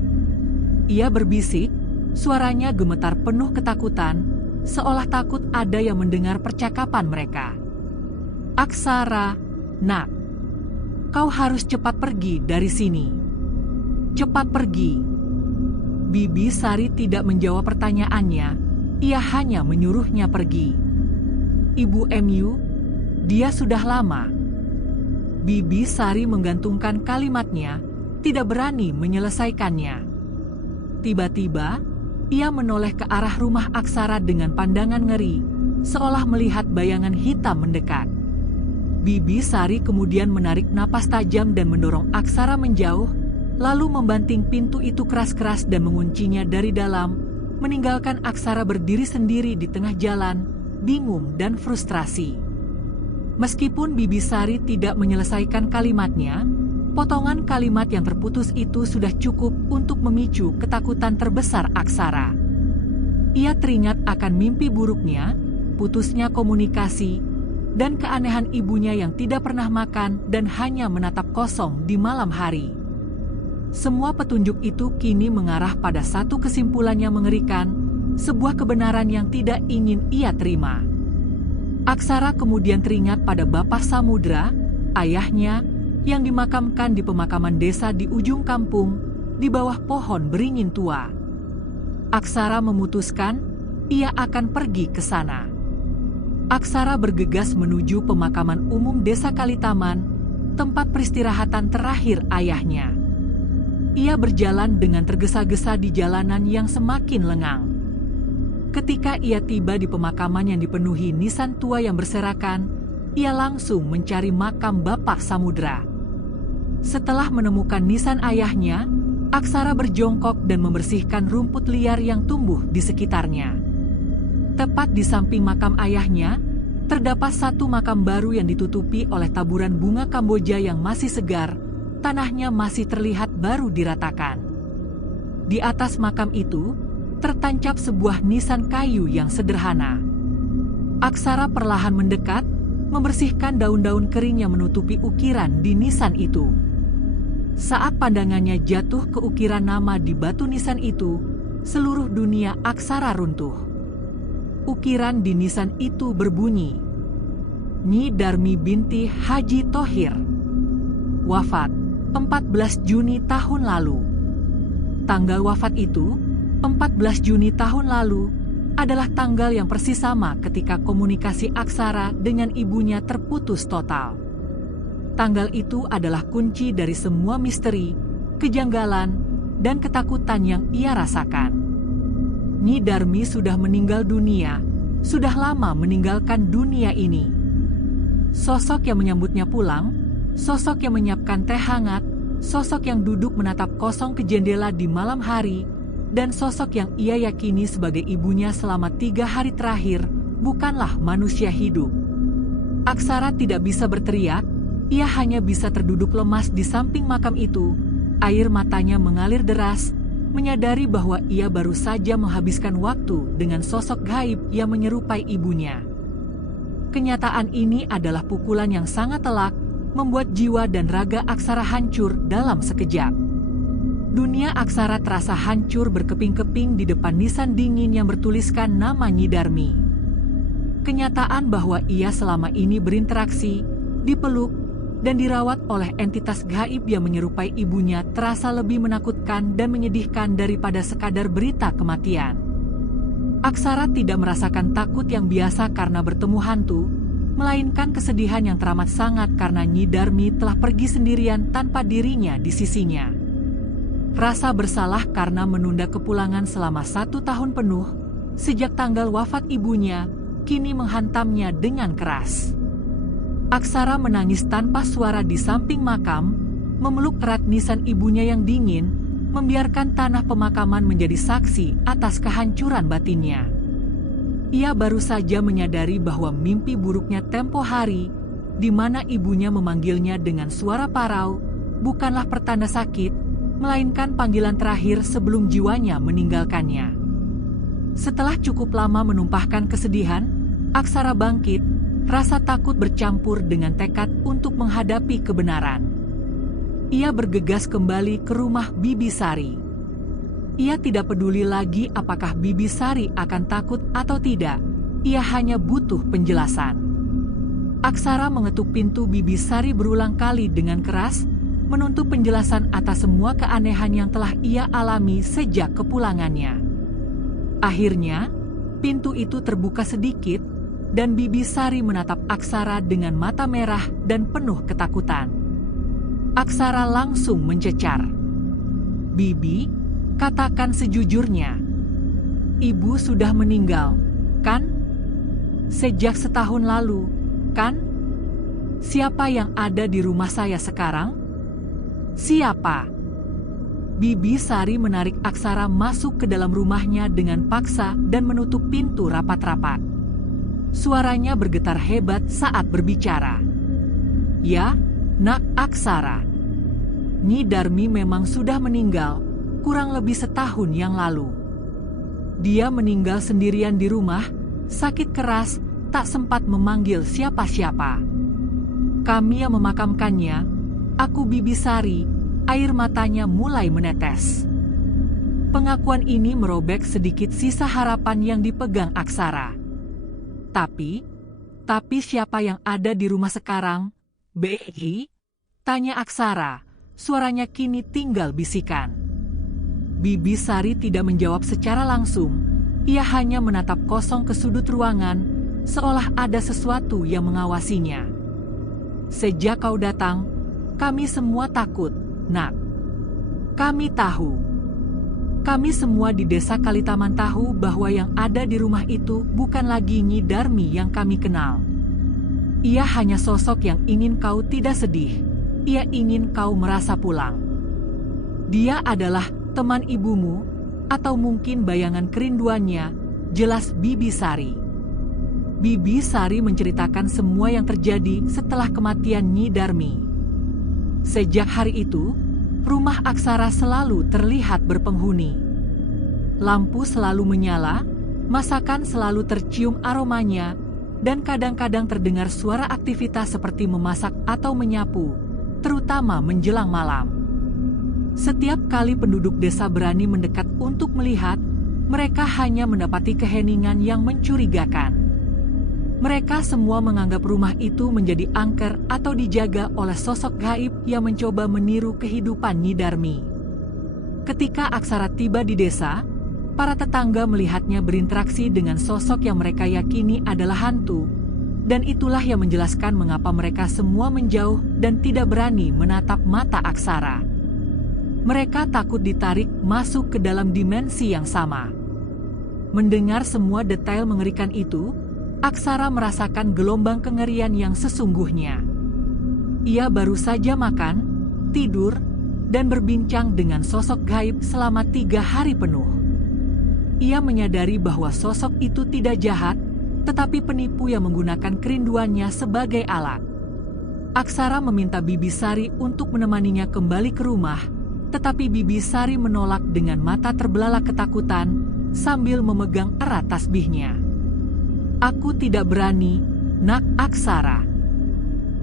Ia berbisik, suaranya gemetar penuh ketakutan, seolah takut ada yang mendengar percakapan mereka. Aksara, nak, kau harus cepat pergi dari sini. Cepat pergi. Bibi Sari tidak menjawab pertanyaannya, ia hanya menyuruhnya pergi. Ibu MU, dia sudah lama. Bibi Sari menggantungkan kalimatnya, tidak berani menyelesaikannya. Tiba-tiba, ia menoleh ke arah rumah Aksara dengan pandangan ngeri, seolah melihat bayangan hitam mendekat. Bibi Sari kemudian menarik napas tajam dan mendorong Aksara menjauh, lalu membanting pintu itu keras-keras dan menguncinya dari dalam, meninggalkan Aksara berdiri sendiri di tengah jalan, bingung dan frustrasi. Meskipun Bibi Sari tidak menyelesaikan kalimatnya, potongan kalimat yang terputus itu sudah cukup untuk memicu ketakutan terbesar Aksara. Ia teringat akan mimpi buruknya, putusnya komunikasi, dan keanehan ibunya yang tidak pernah makan dan hanya menatap kosong di malam hari. Semua petunjuk itu kini mengarah pada satu kesimpulan yang mengerikan, sebuah kebenaran yang tidak ingin ia terima. Aksara kemudian teringat pada Bapak Samudra, ayahnya, yang dimakamkan di pemakaman desa di ujung kampung, di bawah pohon beringin tua. Aksara memutuskan, ia akan pergi ke sana. Aksara bergegas menuju pemakaman umum desa Kalitaman, tempat peristirahatan terakhir ayahnya. Ia berjalan dengan tergesa-gesa di jalanan yang semakin lengang. Ketika ia tiba di pemakaman yang dipenuhi nisan tua yang berserakan, ia langsung mencari makam Bapak Samudra. Setelah menemukan nisan ayahnya, Aksara berjongkok dan membersihkan rumput liar yang tumbuh di sekitarnya. Tepat di samping makam ayahnya, terdapat satu makam baru yang ditutupi oleh taburan bunga Kamboja yang masih segar, tanahnya masih terlihat baru diratakan. Di atas makam itu, tertancap sebuah nisan kayu yang sederhana. Aksara perlahan mendekat, membersihkan daun-daun kering yang menutupi ukiran di nisan itu. Saat pandangannya jatuh ke ukiran nama di batu nisan itu, seluruh dunia Aksara runtuh. Ukiran di nisan itu berbunyi, Nyi Darmi binti Haji Thohir. Wafat 14 Juni tahun lalu. Tanggal wafat itu, 14 Juni tahun lalu, adalah tanggal yang persis sama ketika komunikasi Aksara dengan ibunya terputus total. Tanggal itu adalah kunci dari semua misteri, kejanggalan, dan ketakutan yang ia rasakan. Nyi Darmi sudah meninggal dunia, sudah lama meninggalkan dunia ini. Sosok yang menyambutnya pulang, sosok yang menyiapkan teh hangat, sosok yang duduk menatap kosong ke jendela di malam hari, dan sosok yang ia yakini sebagai ibunya selama 3 hari terakhir, bukanlah manusia hidup. Aksara tidak bisa berteriak, ia hanya bisa terduduk lemas di samping makam itu, air matanya mengalir deras, menyadari bahwa ia baru saja menghabiskan waktu dengan sosok gaib yang menyerupai ibunya. Kenyataan ini adalah pukulan yang sangat telak, membuat jiwa dan raga Aksara hancur dalam sekejap. Dunia Aksara terasa hancur berkeping-keping di depan nisan dingin yang bertuliskan nama Nyi Darmi. Kenyataan bahwa ia selama ini berinteraksi, dipeluk, dan dirawat oleh entitas gaib yang menyerupai ibunya terasa lebih menakutkan dan menyedihkan daripada sekadar berita kematian. Aksara tidak merasakan takut yang biasa karena bertemu hantu, melainkan kesedihan yang teramat sangat karena Nyi Darmi telah pergi sendirian tanpa dirinya di sisinya. Rasa bersalah karena menunda kepulangan selama 1 tahun penuh, sejak tanggal wafat ibunya, kini menghantamnya dengan keras. Aksara menangis tanpa suara di samping makam, memeluk erat nisan ibunya yang dingin, membiarkan tanah pemakaman menjadi saksi atas kehancuran batinnya. Ia baru saja menyadari bahwa mimpi buruknya tempo hari, di mana ibunya memanggilnya dengan suara parau, bukanlah pertanda sakit, melainkan panggilan terakhir sebelum jiwanya meninggalkannya. Setelah cukup lama menumpahkan kesedihan, Aksara bangkit. Rasa takut bercampur dengan tekad untuk menghadapi kebenaran. Ia bergegas kembali ke rumah Bibi Sari. Ia tidak peduli lagi apakah Bibi Sari akan takut atau tidak. Ia hanya butuh penjelasan. Aksara mengetuk pintu Bibi Sari berulang kali dengan keras, menuntut penjelasan atas semua keanehan yang telah ia alami sejak kepulangannya. Akhirnya, pintu itu terbuka sedikit, dan Bibi Sari menatap Aksara dengan mata merah dan penuh ketakutan. Aksara langsung mencecar. "Bibi, katakan sejujurnya. Ibu sudah meninggal, kan? Sejak setahun lalu, kan? Siapa yang ada di rumah saya sekarang? Siapa?" Bibi Sari menarik Aksara masuk ke dalam rumahnya dengan paksa dan menutup pintu rapat-rapat. Suaranya bergetar hebat saat berbicara. "Ya, Nak Aksara. Nyi Darmi memang sudah meninggal, kurang lebih setahun yang lalu. Dia meninggal sendirian di rumah, sakit keras, tak sempat memanggil siapa-siapa. Kami yang memakamkannya, aku Bibi Sari, air matanya mulai menetes. Pengakuan ini merobek sedikit sisa harapan yang dipegang Aksara. Tapi siapa yang ada di rumah sekarang? Behi? Tanya Aksara, suaranya kini tinggal bisikan. Bibi Sari tidak menjawab secara langsung, ia hanya menatap kosong ke sudut ruangan, seolah ada sesuatu yang mengawasinya. Sejak kau datang, kami semua takut, Nak. Kami tahu. Kami semua di desa Kalitaman tahu bahwa yang ada di rumah itu bukan lagi Nyi Darmi yang kami kenal. Ia hanya sosok yang ingin kau tidak sedih. Ia ingin kau merasa pulang. Dia adalah teman ibumu, atau mungkin bayangan kerinduannya, jelas Bibi Sari. Bibi Sari menceritakan semua yang terjadi setelah kematian Nyi Darmi. Sejak hari itu, rumah Aksara selalu terlihat berpenghuni. Lampu selalu menyala, masakan selalu tercium aromanya, dan kadang-kadang terdengar suara aktivitas seperti memasak atau menyapu, terutama menjelang malam. Setiap kali penduduk desa berani mendekat untuk melihat, mereka hanya mendapati keheningan yang mencurigakan. Mereka semua menganggap rumah itu menjadi angker atau dijaga oleh sosok gaib yang mencoba meniru kehidupan Nyi Darmi. Ketika Aksara tiba di desa, para tetangga melihatnya berinteraksi dengan sosok yang mereka yakini adalah hantu, dan itulah yang menjelaskan mengapa mereka semua menjauh dan tidak berani menatap mata Aksara. Mereka takut ditarik masuk ke dalam dimensi yang sama. Mendengar semua detail mengerikan itu, Aksara merasakan gelombang kengerian yang sesungguhnya. Ia baru saja makan, tidur, dan berbincang dengan sosok gaib selama 3 hari penuh. Ia menyadari bahwa sosok itu tidak jahat, tetapi penipu yang menggunakan kerinduannya sebagai alat. Aksara meminta Bibi Sari untuk menemaninya kembali ke rumah, tetapi Bibi Sari menolak dengan mata terbelalak ketakutan sambil memegang erat tasbihnya. Aku tidak berani, Nak Aksara.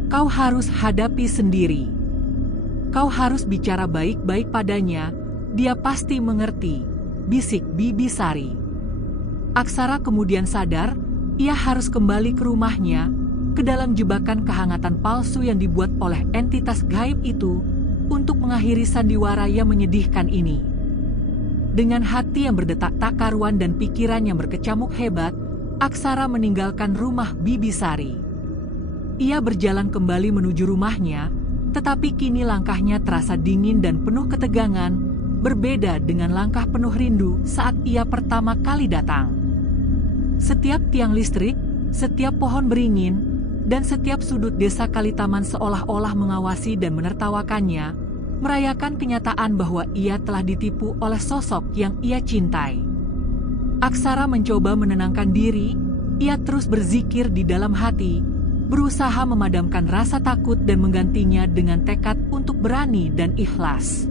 Kau harus hadapi sendiri. Kau harus bicara baik-baik padanya, dia pasti mengerti, bisik Bibi Sari. Aksara kemudian sadar, ia harus kembali ke rumahnya, ke dalam jebakan kehangatan palsu yang dibuat oleh entitas gaib itu, untuk mengakhiri sandiwara yang menyedihkan ini. Dengan hati yang berdetak tak karuan dan pikiran yang berkecamuk hebat, Aksara meninggalkan rumah Bibi Sari. Ia berjalan kembali menuju rumahnya, tetapi kini langkahnya terasa dingin dan penuh ketegangan, berbeda dengan langkah penuh rindu saat ia pertama kali datang. Setiap tiang listrik, setiap pohon beringin, dan setiap sudut desa Kalitaman seolah-olah mengawasi dan menertawakannya, merayakan kenyataan bahwa ia telah ditipu oleh sosok yang ia cintai. Aksara mencoba menenangkan diri, ia terus berzikir di dalam hati, berusaha memadamkan rasa takut dan menggantinya dengan tekad untuk berani dan ikhlas.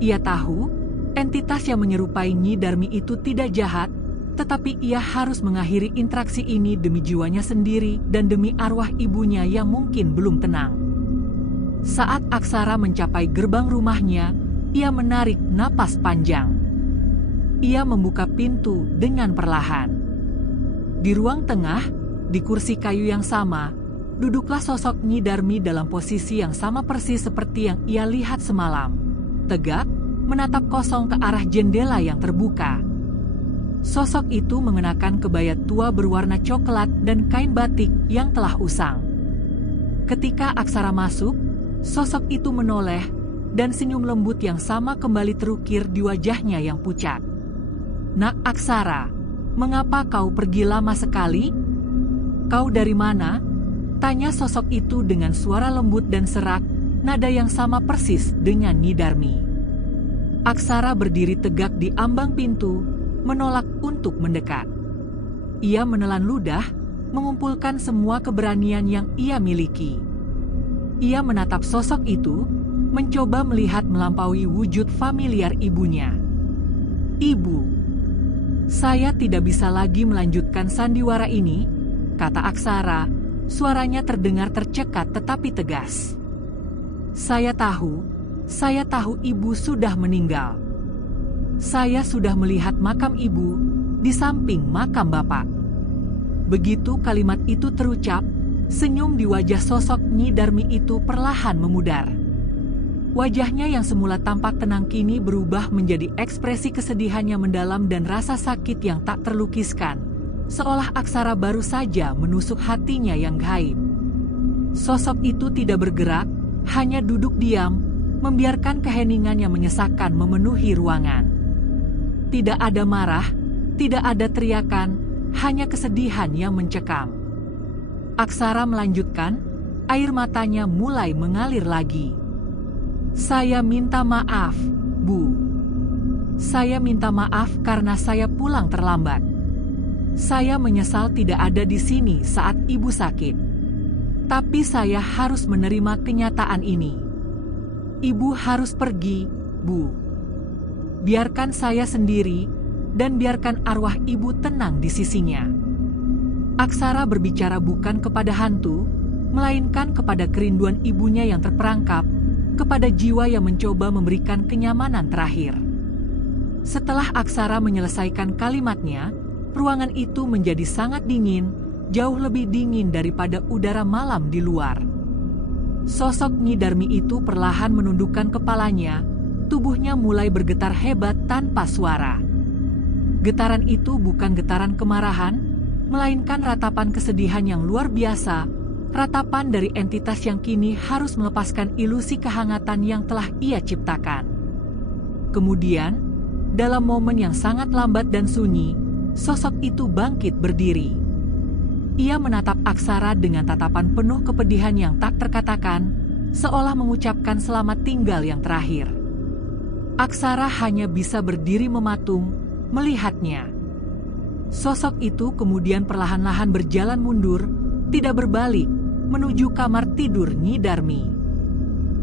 Ia tahu, entitas yang menyerupai Nyi Darmi itu tidak jahat, tetapi ia harus mengakhiri interaksi ini demi jiwanya sendiri dan demi arwah ibunya yang mungkin belum tenang. Saat Aksara mencapai gerbang rumahnya, ia menarik napas panjang. Ia membuka pintu dengan perlahan. Di ruang tengah, di kursi kayu yang sama, duduklah sosok Nyi Darmi dalam posisi yang sama persis seperti yang ia lihat semalam. Tegak, menatap kosong ke arah jendela yang terbuka. Sosok itu mengenakan kebaya tua berwarna coklat dan kain batik yang telah usang. Ketika Aksara masuk, sosok itu menoleh, dan senyum lembut yang sama kembali terukir di wajahnya yang pucat. Nak Aksara, mengapa kau pergi lama sekali? Kau dari mana? Tanya sosok itu dengan suara lembut dan serak, nada yang sama persis dengan Nyi Darmi. Aksara berdiri tegak di ambang pintu, menolak untuk mendekat. Ia menelan ludah, mengumpulkan semua keberanian yang ia miliki. Ia menatap sosok itu, mencoba melihat melampaui wujud familiar ibunya. Ibu, saya tidak bisa lagi melanjutkan sandiwara ini, kata Aksara, suaranya terdengar tercekat tetapi tegas. Saya tahu, Saya tahu ibu sudah meninggal. Saya sudah melihat makam ibu di samping makam bapak." Begitu kalimat itu terucap, senyum di wajah sosok Nyi Darmi itu perlahan memudar. Wajahnya yang semula tampak tenang kini berubah menjadi ekspresi kesedihan yang mendalam dan rasa sakit yang tak terlukiskan, seolah aksara baru saja menusuk hatinya yang gaib. Sosok itu tidak bergerak, hanya duduk diam, membiarkan keheningan yang menyesakkan memenuhi ruangan. Tidak ada marah, tidak ada teriakan, hanya kesedihan yang mencekam. Aksara melanjutkan, air matanya mulai mengalir lagi. "Saya minta maaf, Bu. Saya minta maaf karena saya pulang terlambat. Saya menyesal tidak ada di sini saat ibu sakit. Tapi saya harus menerima kenyataan ini. Ibu harus pergi, Bu. Biarkan saya sendiri dan biarkan arwah ibu tenang di sisinya." Aksara berbicara bukan kepada hantu, melainkan kepada kerinduan ibunya yang terperangkap, kepada jiwa yang mencoba memberikan kenyamanan terakhir. Setelah Aksara menyelesaikan kalimatnya, ruangan itu menjadi sangat dingin, jauh lebih dingin daripada udara malam di luar. Sosok Nyi Darmi itu perlahan menundukkan kepalanya, tubuhnya mulai bergetar hebat tanpa suara. Getaran itu bukan getaran kemarahan, melainkan ratapan kesedihan yang luar biasa, ratapan dari entitas yang kini harus melepaskan ilusi kehangatan yang telah ia ciptakan. Kemudian, dalam momen yang sangat lambat dan sunyi, sosok itu bangkit berdiri. Ia menatap Aksara dengan tatapan penuh kepedihan yang tak terkatakan, seolah mengucapkan selamat tinggal yang terakhir. Aksara hanya bisa berdiri mematung, melihatnya. Sosok itu kemudian perlahan-lahan berjalan mundur, tidak berbalik, menuju kamar tidur Nyi Darmi.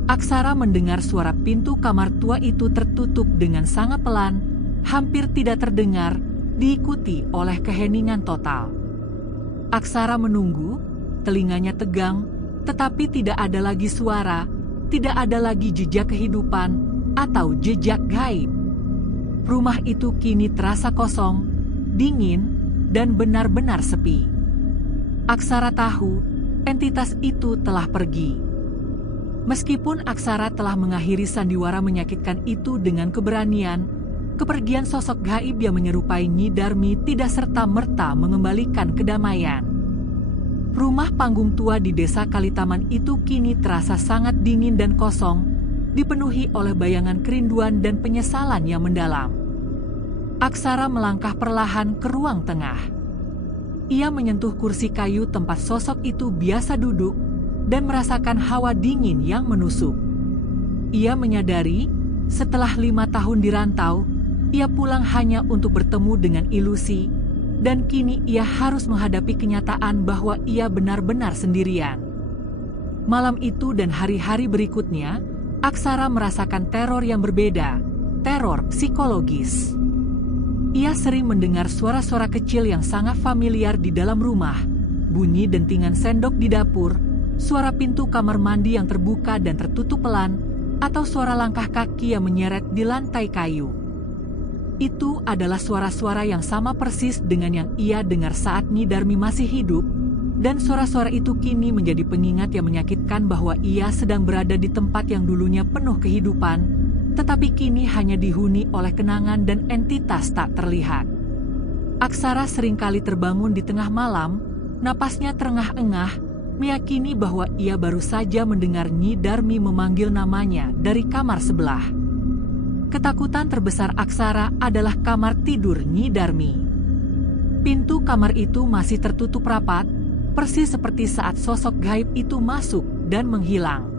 Aksara mendengar suara pintu kamar tua itu tertutup dengan sangat pelan, hampir tidak terdengar, diikuti oleh keheningan total. Aksara menunggu, telinganya tegang, tetapi tidak ada lagi suara, tidak ada lagi jejak kehidupan atau jejak gaib. Rumah itu kini terasa kosong, dingin, dan benar-benar sepi. Aksara tahu entitas itu telah pergi. Meskipun Aksara telah mengakhiri sandiwara menyakitkan itu dengan keberanian, kepergian sosok gaib yang menyerupai Nyi Darmi tidak serta-merta mengembalikan kedamaian. Rumah panggung tua di desa Kalitaman itu kini terasa sangat dingin dan kosong, dipenuhi oleh bayangan kerinduan dan penyesalan yang mendalam. Aksara melangkah perlahan ke ruang tengah. Ia menyentuh kursi kayu tempat sosok itu biasa duduk dan merasakan hawa dingin yang menusuk. Ia menyadari, setelah 5 tahun di rantau, ia pulang hanya untuk bertemu dengan ilusi, dan kini ia harus menghadapi kenyataan bahwa ia benar-benar sendirian. Malam itu dan hari-hari berikutnya, Aksara merasakan teror yang berbeda, teror psikologis. Ia sering mendengar suara-suara kecil yang sangat familiar di dalam rumah, bunyi dentingan sendok di dapur, suara pintu kamar mandi yang terbuka dan tertutup pelan, atau suara langkah kaki yang menyeret di lantai kayu. Itu adalah suara-suara yang sama persis dengan yang ia dengar saat Nyi Darmi masih hidup, dan suara-suara itu kini menjadi pengingat yang menyakitkan bahwa ia sedang berada di tempat yang dulunya penuh kehidupan, tetapi kini hanya dihuni oleh kenangan dan entitas tak terlihat. Aksara seringkali terbangun di tengah malam, napasnya terengah-engah, meyakini bahwa ia baru saja mendengar Nyi Darmi memanggil namanya dari kamar sebelah. Ketakutan terbesar Aksara adalah kamar tidur Nyi Darmi. Pintu kamar itu masih tertutup rapat, persis seperti saat sosok gaib itu masuk dan menghilang.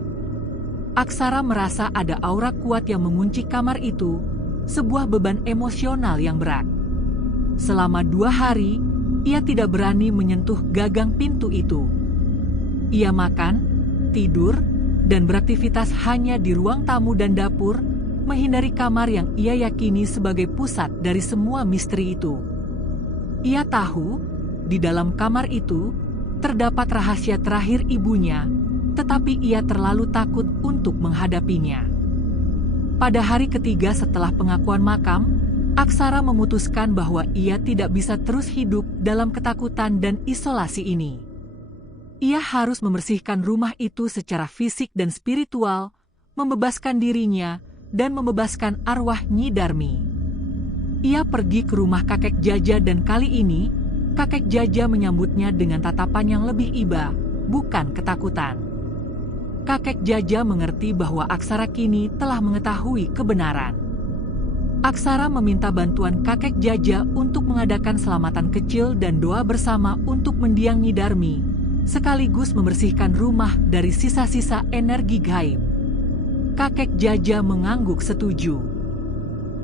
Aksara merasa ada aura kuat yang mengunci kamar itu, sebuah beban emosional yang berat. Selama 2 hari, ia tidak berani menyentuh gagang pintu itu. Ia makan, tidur, dan beraktivitas hanya di ruang tamu dan dapur, menghindari kamar yang ia yakini sebagai pusat dari semua misteri itu. Ia tahu, di dalam kamar itu, terdapat rahasia terakhir ibunya, tetapi ia terlalu takut untuk menghadapinya. Pada hari ketiga setelah pengakuan makam, Aksara memutuskan bahwa ia tidak bisa terus hidup dalam ketakutan dan isolasi ini. Ia harus membersihkan rumah itu secara fisik dan spiritual, membebaskan dirinya, dan membebaskan arwah Nyi Darmi. Ia pergi ke rumah kakek Jaja dan kali ini, kakek Jaja menyambutnya dengan tatapan yang lebih iba, bukan ketakutan. Kakek Jaja mengerti bahwa Aksara kini telah mengetahui kebenaran. Aksara meminta bantuan kakek Jaja untuk mengadakan selamatan kecil dan doa bersama untuk mendiang Nyi Darmi, sekaligus membersihkan rumah dari sisa-sisa energi gaib. Kakek Jaja mengangguk setuju.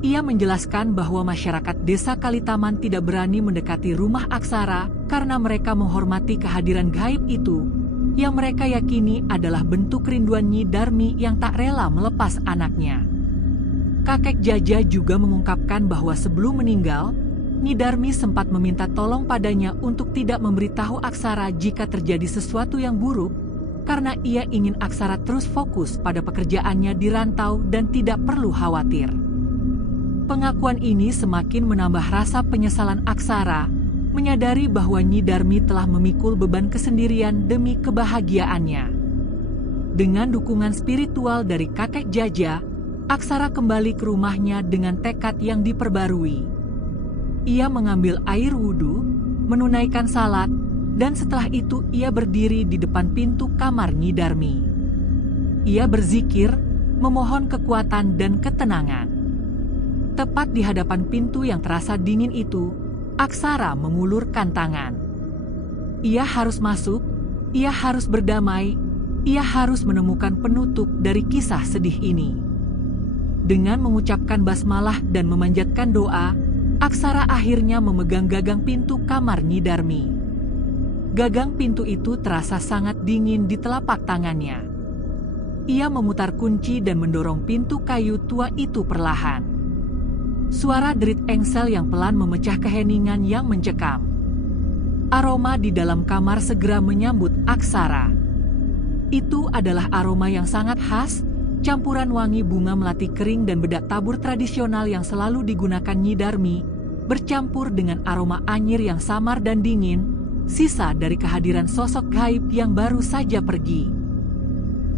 Ia menjelaskan bahwa masyarakat desa Kalitaman tidak berani mendekati rumah Aksara karena mereka menghormati kehadiran gaib itu, yang mereka yakini adalah bentuk kerinduan Nyi Darmi yang tak rela melepas anaknya. Kakek Jaja juga mengungkapkan bahwa sebelum meninggal, Nyi Darmi sempat meminta tolong padanya untuk tidak memberitahu Aksara jika terjadi sesuatu yang buruk, karena ia ingin Aksara terus fokus pada pekerjaannya di rantau dan tidak perlu khawatir. Pengakuan ini semakin menambah rasa penyesalan Aksara, menyadari bahwa Nyi Darmi telah memikul beban kesendirian demi kebahagiaannya. Dengan dukungan spiritual dari kakek Jaja, Aksara kembali ke rumahnya dengan tekad yang diperbarui. Ia mengambil air wudhu, menunaikan salat, dan setelah itu ia berdiri di depan pintu kamar Nyi Darmi. Ia berzikir, memohon kekuatan dan ketenangan. Tepat di hadapan pintu yang terasa dingin itu, Aksara mengulurkan tangan. Ia harus masuk, ia harus berdamai, ia harus menemukan penutup dari kisah sedih ini. Dengan mengucapkan basmalah dan memanjatkan doa, Aksara akhirnya memegang gagang pintu kamar Nyi Darmi. Gagang pintu itu terasa sangat dingin di telapak tangannya. Ia memutar kunci dan mendorong pintu kayu tua itu perlahan. Suara derit engsel yang pelan memecah keheningan yang mencekam. Aroma di dalam kamar segera menyambut Aksara. Itu adalah aroma yang sangat khas, campuran wangi bunga melati kering dan bedak tabur tradisional yang selalu digunakan Nyi Darmi, bercampur dengan aroma anyir yang samar dan dingin, sisa dari kehadiran sosok gaib yang baru saja pergi.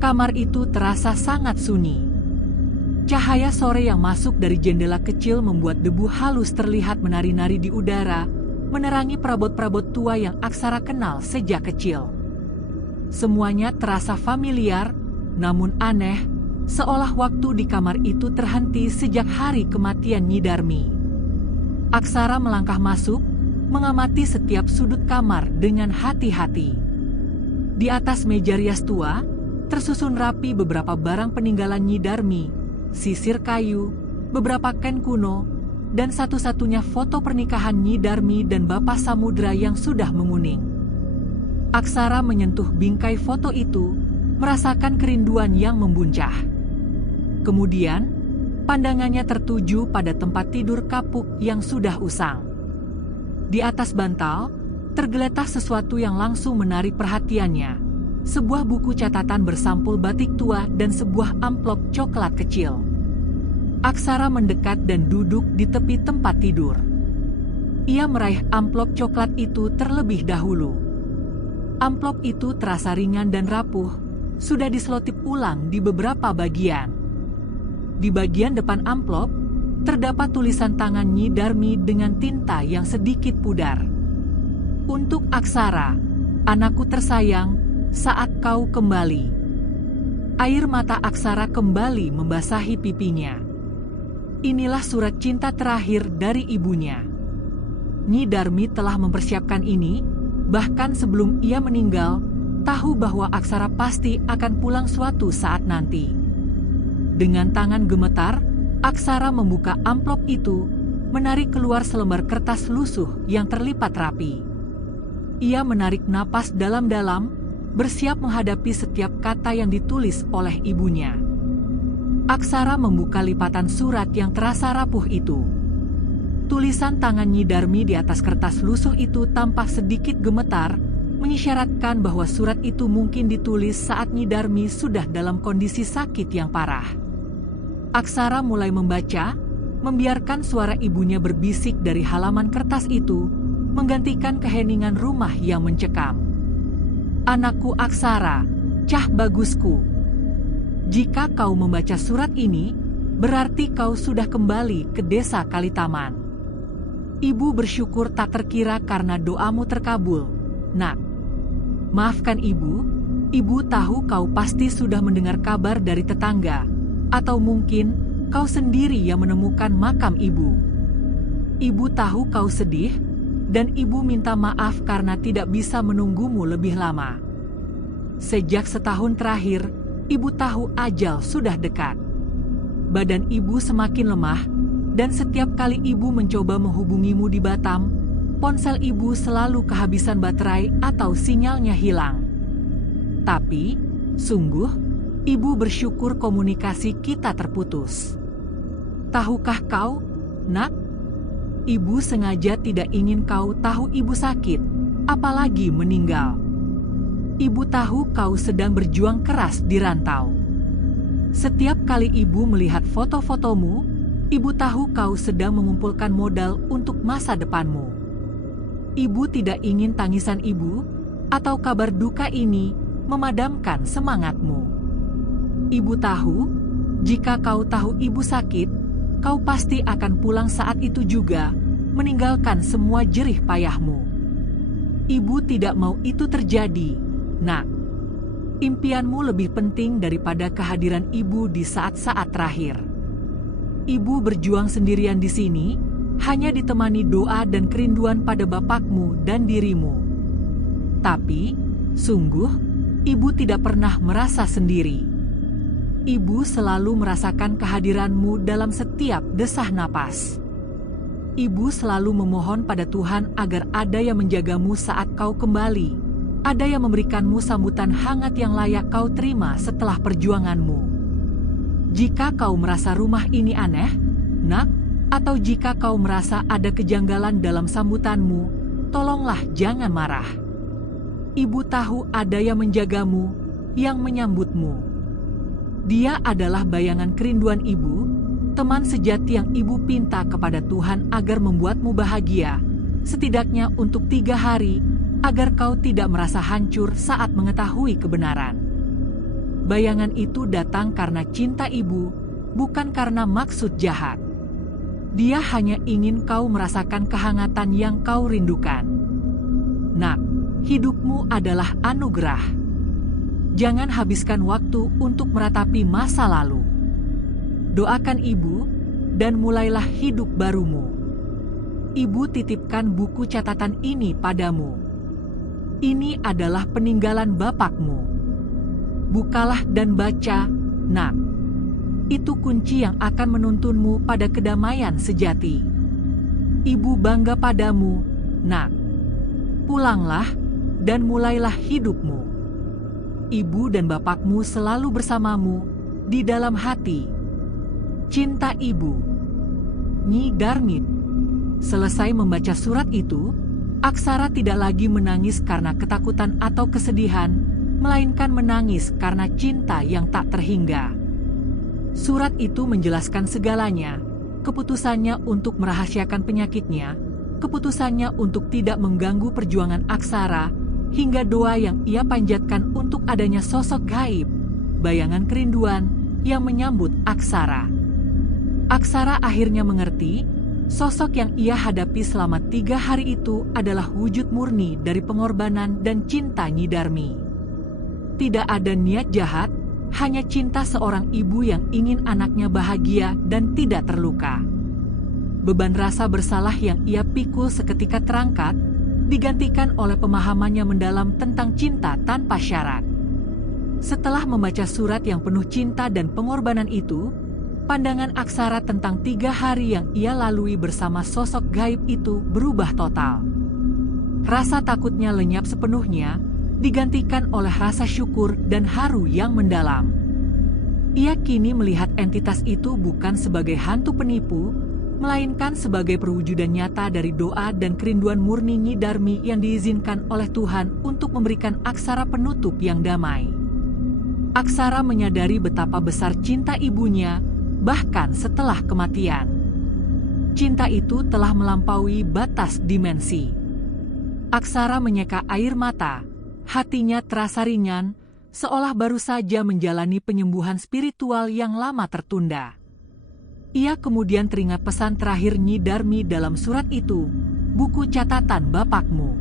Kamar itu terasa sangat sunyi. Cahaya sore yang masuk dari jendela kecil membuat debu halus terlihat menari-nari di udara, menerangi perabot-perabot tua yang Aksara kenal sejak kecil. Semuanya terasa familiar, namun aneh, seolah waktu di kamar itu terhenti sejak hari kematian Nyi Darmi. Aksara melangkah masuk, mengamati setiap sudut kamar dengan hati-hati. Di atas meja rias tua, tersusun rapi beberapa barang peninggalan Nyi Darmi, sisir kayu, beberapa ken kuno, dan satu-satunya foto pernikahan Nyi Darmi dan Bapak Samudra yang sudah menguning. Aksara menyentuh bingkai foto itu, merasakan kerinduan yang membuncah. Kemudian, pandangannya tertuju pada tempat tidur kapuk yang sudah usang. Di atas bantal, tergeletak sesuatu yang langsung menarik perhatiannya. Sebuah buku catatan bersampul batik tua dan sebuah amplop coklat kecil. Aksara mendekat dan duduk di tepi tempat tidur. Ia meraih amplop coklat itu terlebih dahulu. Amplop itu terasa ringan dan rapuh, sudah diselotip ulang di beberapa bagian. Di bagian depan amplop, terdapat tulisan tangan Nyi Darmi dengan tinta yang sedikit pudar. Untuk Aksara, anakku tersayang, saat kau kembali. Air mata Aksara kembali membasahi pipinya. Inilah surat cinta terakhir dari ibunya. Nyi Darmi telah mempersiapkan ini, bahkan sebelum ia meninggal, tahu bahwa Aksara pasti akan pulang suatu saat nanti. Dengan tangan gemetar, Aksara membuka amplop itu, menarik keluar selembar kertas lusuh yang terlipat rapi. Ia menarik napas dalam-dalam, bersiap menghadapi setiap kata yang ditulis oleh ibunya. Aksara membuka lipatan surat yang terasa rapuh itu. Tulisan tangan Nyi Darmi di atas kertas lusuh itu tampak sedikit gemetar, mengisyaratkan bahwa surat itu mungkin ditulis saat Nyi Darmi sudah dalam kondisi sakit yang parah. Aksara mulai membaca, membiarkan suara ibunya berbisik dari halaman kertas itu, menggantikan keheningan rumah yang mencekam. Anakku Aksara, cah bagusku. Jika kau membaca surat ini, berarti kau sudah kembali ke desa Kalitaman. Ibu bersyukur tak terkira karena doamu terkabul, Nak. Maafkan ibu tahu kau pasti sudah mendengar kabar dari tetangga, atau mungkin kau sendiri yang menemukan makam ibu. Ibu tahu kau sedih, dan ibu minta maaf karena tidak bisa menunggumu lebih lama. Sejak setahun terakhir, ibu tahu ajal sudah dekat. Badan ibu semakin lemah, dan setiap kali ibu mencoba menghubungimu di Batam, ponsel ibu selalu kehabisan baterai atau sinyalnya hilang. Tapi, sungguh, ibu bersyukur komunikasi kita terputus. Tahukah kau, Nak? Ibu sengaja tidak ingin kau tahu ibu sakit, apalagi meninggal. Ibu tahu kau sedang berjuang keras di rantau. Setiap kali ibu melihat foto-fotomu, ibu tahu kau sedang mengumpulkan modal untuk masa depanmu. Ibu tidak ingin tangisan ibu atau kabar duka ini memadamkan semangatmu. Ibu tahu, jika kau tahu ibu sakit, kau pasti akan pulang saat itu juga, meninggalkan semua jerih payahmu. Ibu tidak mau itu terjadi, Nak. Impianmu lebih penting daripada kehadiran ibu di saat-saat terakhir. Ibu berjuang sendirian di sini, hanya ditemani doa dan kerinduan pada bapakmu dan dirimu. Tapi, sungguh, ibu tidak pernah merasa sendiri. Ibu selalu merasakan kehadiranmu dalam setiap desah napas. Ibu selalu memohon pada Tuhan agar ada yang menjagamu saat kau kembali, ada yang memberikanmu sambutan hangat yang layak kau terima setelah perjuanganmu. Jika kau merasa rumah ini aneh, Nak, atau jika kau merasa ada kejanggalan dalam sambutanmu, tolonglah jangan marah. Ibu tahu ada yang menjagamu, yang menyambutmu. Dia adalah bayangan kerinduan ibu, teman sejati yang ibu pinta kepada Tuhan agar membuatmu bahagia, setidaknya untuk 3 hari, agar kau tidak merasa hancur saat mengetahui kebenaran. Bayangan itu datang karena cinta ibu, bukan karena maksud jahat. Dia hanya ingin kau merasakan kehangatan yang kau rindukan. Nak, hidupmu adalah anugerah. Jangan habiskan waktu untuk meratapi masa lalu. Doakan ibu, dan mulailah hidup barumu. Ibu titipkan buku catatan ini padamu. Ini adalah peninggalan bapakmu. Bukalah dan baca, Nak. Itu kunci yang akan menuntunmu pada kedamaian sejati. Ibu bangga padamu, Nak. Pulanglah dan mulailah hidupmu. Ibu dan bapakmu selalu bersamamu di dalam hati. Cinta Ibu. Nyi Darmi. Selesai membaca surat itu, Aksara tidak lagi menangis karena ketakutan atau kesedihan, melainkan menangis karena cinta yang tak terhingga. Surat itu menjelaskan segalanya, keputusannya untuk merahasiakan penyakitnya, keputusannya untuk tidak mengganggu perjuangan Aksara, hingga doa yang ia panjatkan untuk adanya sosok gaib, bayangan kerinduan yang menyambut Aksara. Aksara akhirnya mengerti, sosok yang ia hadapi selama 3 hari itu adalah wujud murni dari pengorbanan dan cinta Nyi Darmi. Tidak ada niat jahat, hanya cinta seorang ibu yang ingin anaknya bahagia dan tidak terluka. Beban rasa bersalah yang ia pikul seketika terangkat, digantikan oleh pemahamannya mendalam tentang cinta tanpa syarat. Setelah membaca surat yang penuh cinta dan pengorbanan itu, pandangan Aksara tentang 3 hari yang ia lalui bersama sosok gaib itu berubah total. Rasa takutnya lenyap sepenuhnya, digantikan oleh rasa syukur dan haru yang mendalam. Ia kini melihat entitas itu bukan sebagai hantu penipu, melainkan sebagai perwujudan nyata dari doa dan kerinduan murni Nyi Darmi yang diizinkan oleh Tuhan untuk memberikan Aksara penutup yang damai. Aksara menyadari betapa besar cinta ibunya, bahkan setelah kematian. Cinta itu telah melampaui batas dimensi. Aksara menyeka air mata, hatinya terasa ringan, seolah baru saja menjalani penyembuhan spiritual yang lama tertunda. Ia kemudian teringat pesan terakhir Nyi Darmi dalam surat itu, buku catatan bapakmu.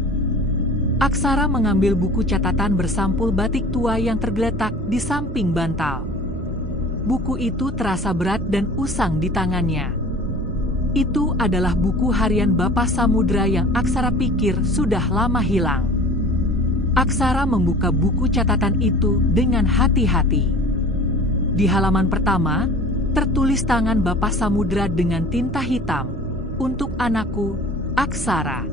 Aksara mengambil buku catatan bersampul batik tua yang tergeletak di samping bantal. Buku itu terasa berat dan usang di tangannya. Itu adalah buku harian Bapak Samudra yang Aksara pikir sudah lama hilang. Aksara membuka buku catatan itu dengan hati-hati. Di halaman pertama, tertulis tangan Bapak Samudra dengan tinta hitam, "Untuk anakku, Aksara.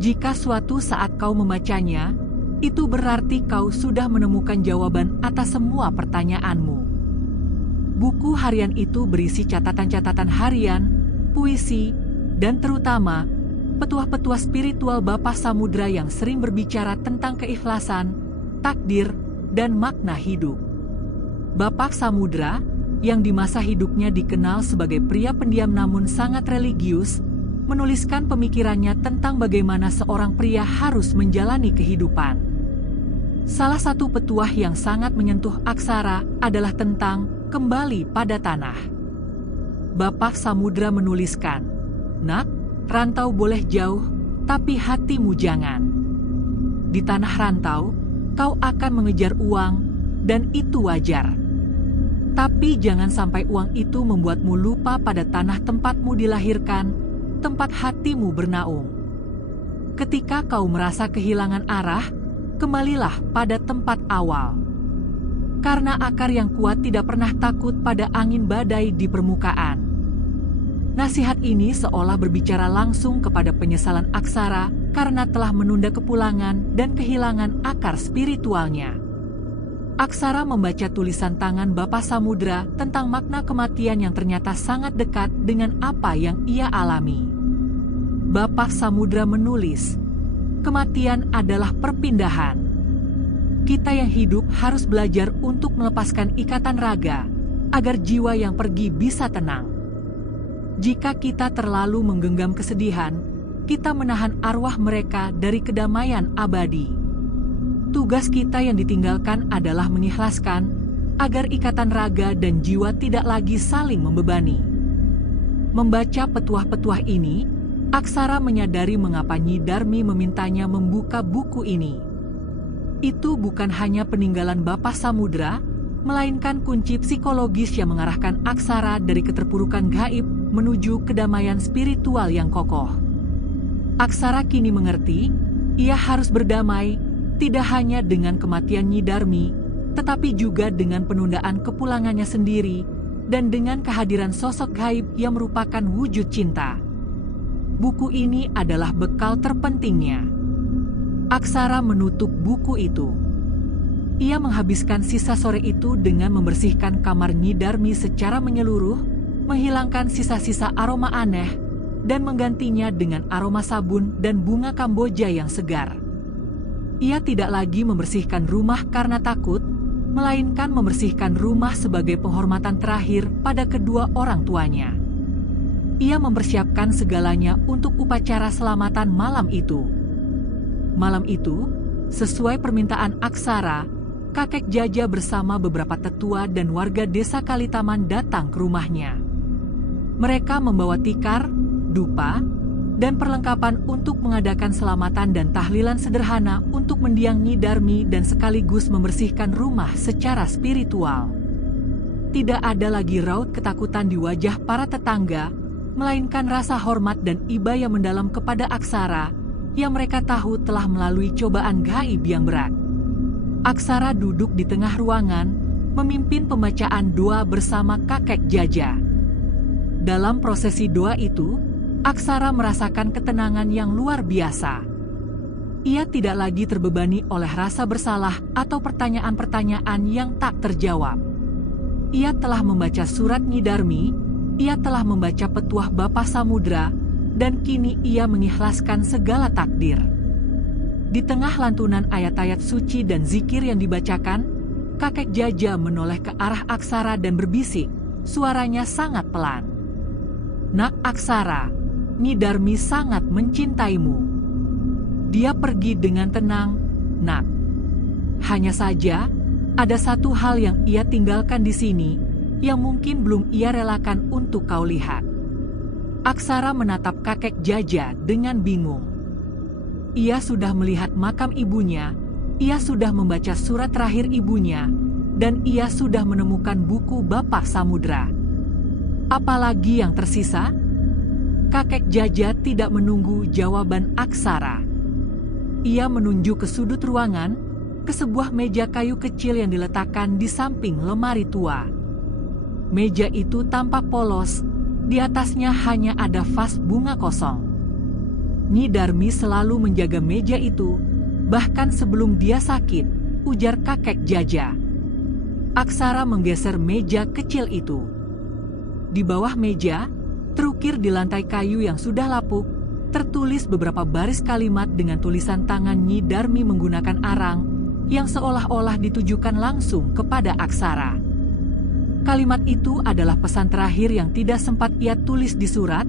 Jika suatu saat kau membacanya, itu berarti kau sudah menemukan jawaban atas semua pertanyaanmu." Buku harian itu berisi catatan-catatan harian, puisi, dan terutama petuah-petuah spiritual Bapak Samudra yang sering berbicara tentang keikhlasan, takdir, dan makna hidup. Bapak Samudra, yang di masa hidupnya dikenal sebagai pria pendiam namun sangat religius, menuliskan pemikirannya tentang bagaimana seorang pria harus menjalani kehidupan. Salah satu petuah yang sangat menyentuh Aksara adalah tentang kembali pada tanah. Bapak Samudra menuliskan, "Nak, rantau boleh jauh, tapi hatimu jangan. Di tanah rantau, kau akan mengejar uang, dan itu wajar. Tapi jangan sampai uang itu membuatmu lupa pada tanah tempatmu dilahirkan, tempat hatimu bernaung. Ketika kau merasa kehilangan arah, kembalilah pada tempat awal. Karena akar yang kuat tidak pernah takut pada angin badai di permukaan." Nasihat ini seolah berbicara langsung kepada penyesalan Aksara karena telah menunda kepulangan dan kehilangan akar spiritualnya. Aksara membaca tulisan tangan Bapak Samudra tentang makna kematian yang ternyata sangat dekat dengan apa yang ia alami. Bapak Samudra menulis, "Kematian adalah perpindahan. Kita yang hidup harus belajar untuk melepaskan ikatan raga, agar jiwa yang pergi bisa tenang. Jika kita terlalu menggenggam kesedihan, kita menahan arwah mereka dari kedamaian abadi. Tugas kita yang ditinggalkan adalah mengikhlaskan, agar ikatan raga dan jiwa tidak lagi saling membebani." Membaca petuah-petuah ini, Aksara menyadari mengapa Nyi Darmi memintanya membuka buku ini. Itu bukan hanya peninggalan Bapak Samudra, melainkan kunci psikologis yang mengarahkan Aksara dari keterpurukan gaib menuju kedamaian spiritual yang kokoh. Aksara kini mengerti, ia harus berdamai tidak hanya dengan kematian Nyi Darmi, tetapi juga dengan penundaan kepulangannya sendiri dan dengan kehadiran sosok gaib yang merupakan wujud cinta. Buku ini adalah bekal terpentingnya. Aksara menutup buku itu. Ia menghabiskan sisa sore itu dengan membersihkan kamar Nyi Darmi secara menyeluruh, menghilangkan sisa-sisa aroma aneh, dan menggantinya dengan aroma sabun dan bunga kamboja yang segar. Ia tidak lagi membersihkan rumah karena takut, melainkan membersihkan rumah sebagai penghormatan terakhir pada kedua orang tuanya. Ia mempersiapkan segalanya untuk upacara selamatan malam itu. Malam itu, sesuai permintaan Aksara, kakek Jaja bersama beberapa tetua dan warga desa Kalitaman datang ke rumahnya. Mereka membawa tikar, dupa, dan perlengkapan untuk mengadakan selamatan dan tahlilan sederhana untuk mendiang Nyi Darmi dan sekaligus membersihkan rumah secara spiritual. Tidak ada lagi raut ketakutan di wajah para tetangga, melainkan rasa hormat dan iba yang mendalam kepada Aksara, yang mereka tahu telah melalui cobaan gaib yang berat. Aksara duduk di tengah ruangan, memimpin pembacaan doa bersama kakek Jaja. Dalam prosesi doa itu, Aksara merasakan ketenangan yang luar biasa. Ia tidak lagi terbebani oleh rasa bersalah atau pertanyaan-pertanyaan yang tak terjawab. Ia telah membaca surat Nyi Darmi, ia telah membaca petuah Bapak Samudra, dan kini ia mengikhlaskan segala takdir. Di tengah lantunan ayat-ayat suci dan zikir yang dibacakan, kakek Jaja menoleh ke arah Aksara dan berbisik, suaranya sangat pelan. "Nak Aksara, Nyi Darmi sangat mencintaimu. Dia pergi dengan tenang, Nak. Hanya saja, ada satu hal yang ia tinggalkan di sini, yang mungkin belum ia relakan untuk kau lihat." Aksara menatap kakek Jaja dengan bingung. Ia sudah melihat makam ibunya, ia sudah membaca surat terakhir ibunya, dan ia sudah menemukan buku Bapak Samudra. Apalagi yang tersisa? Kakek Jaja tidak menunggu jawaban Aksara. Ia menunjuk ke sudut ruangan, ke sebuah meja kayu kecil yang diletakkan di samping lemari tua. Meja itu tampak polos, di atasnya hanya ada vas bunga kosong. Nyi Darmi selalu menjaga meja itu, bahkan sebelum dia sakit, ujar kakek Jaja. Aksara menggeser meja kecil itu. Di bawah meja, terukir di lantai kayu yang sudah lapuk, tertulis beberapa baris kalimat dengan tulisan tangan Nyi Darmi menggunakan arang, yang seolah-olah ditujukan langsung kepada Aksara. Kalimat itu adalah pesan terakhir yang tidak sempat ia tulis di surat,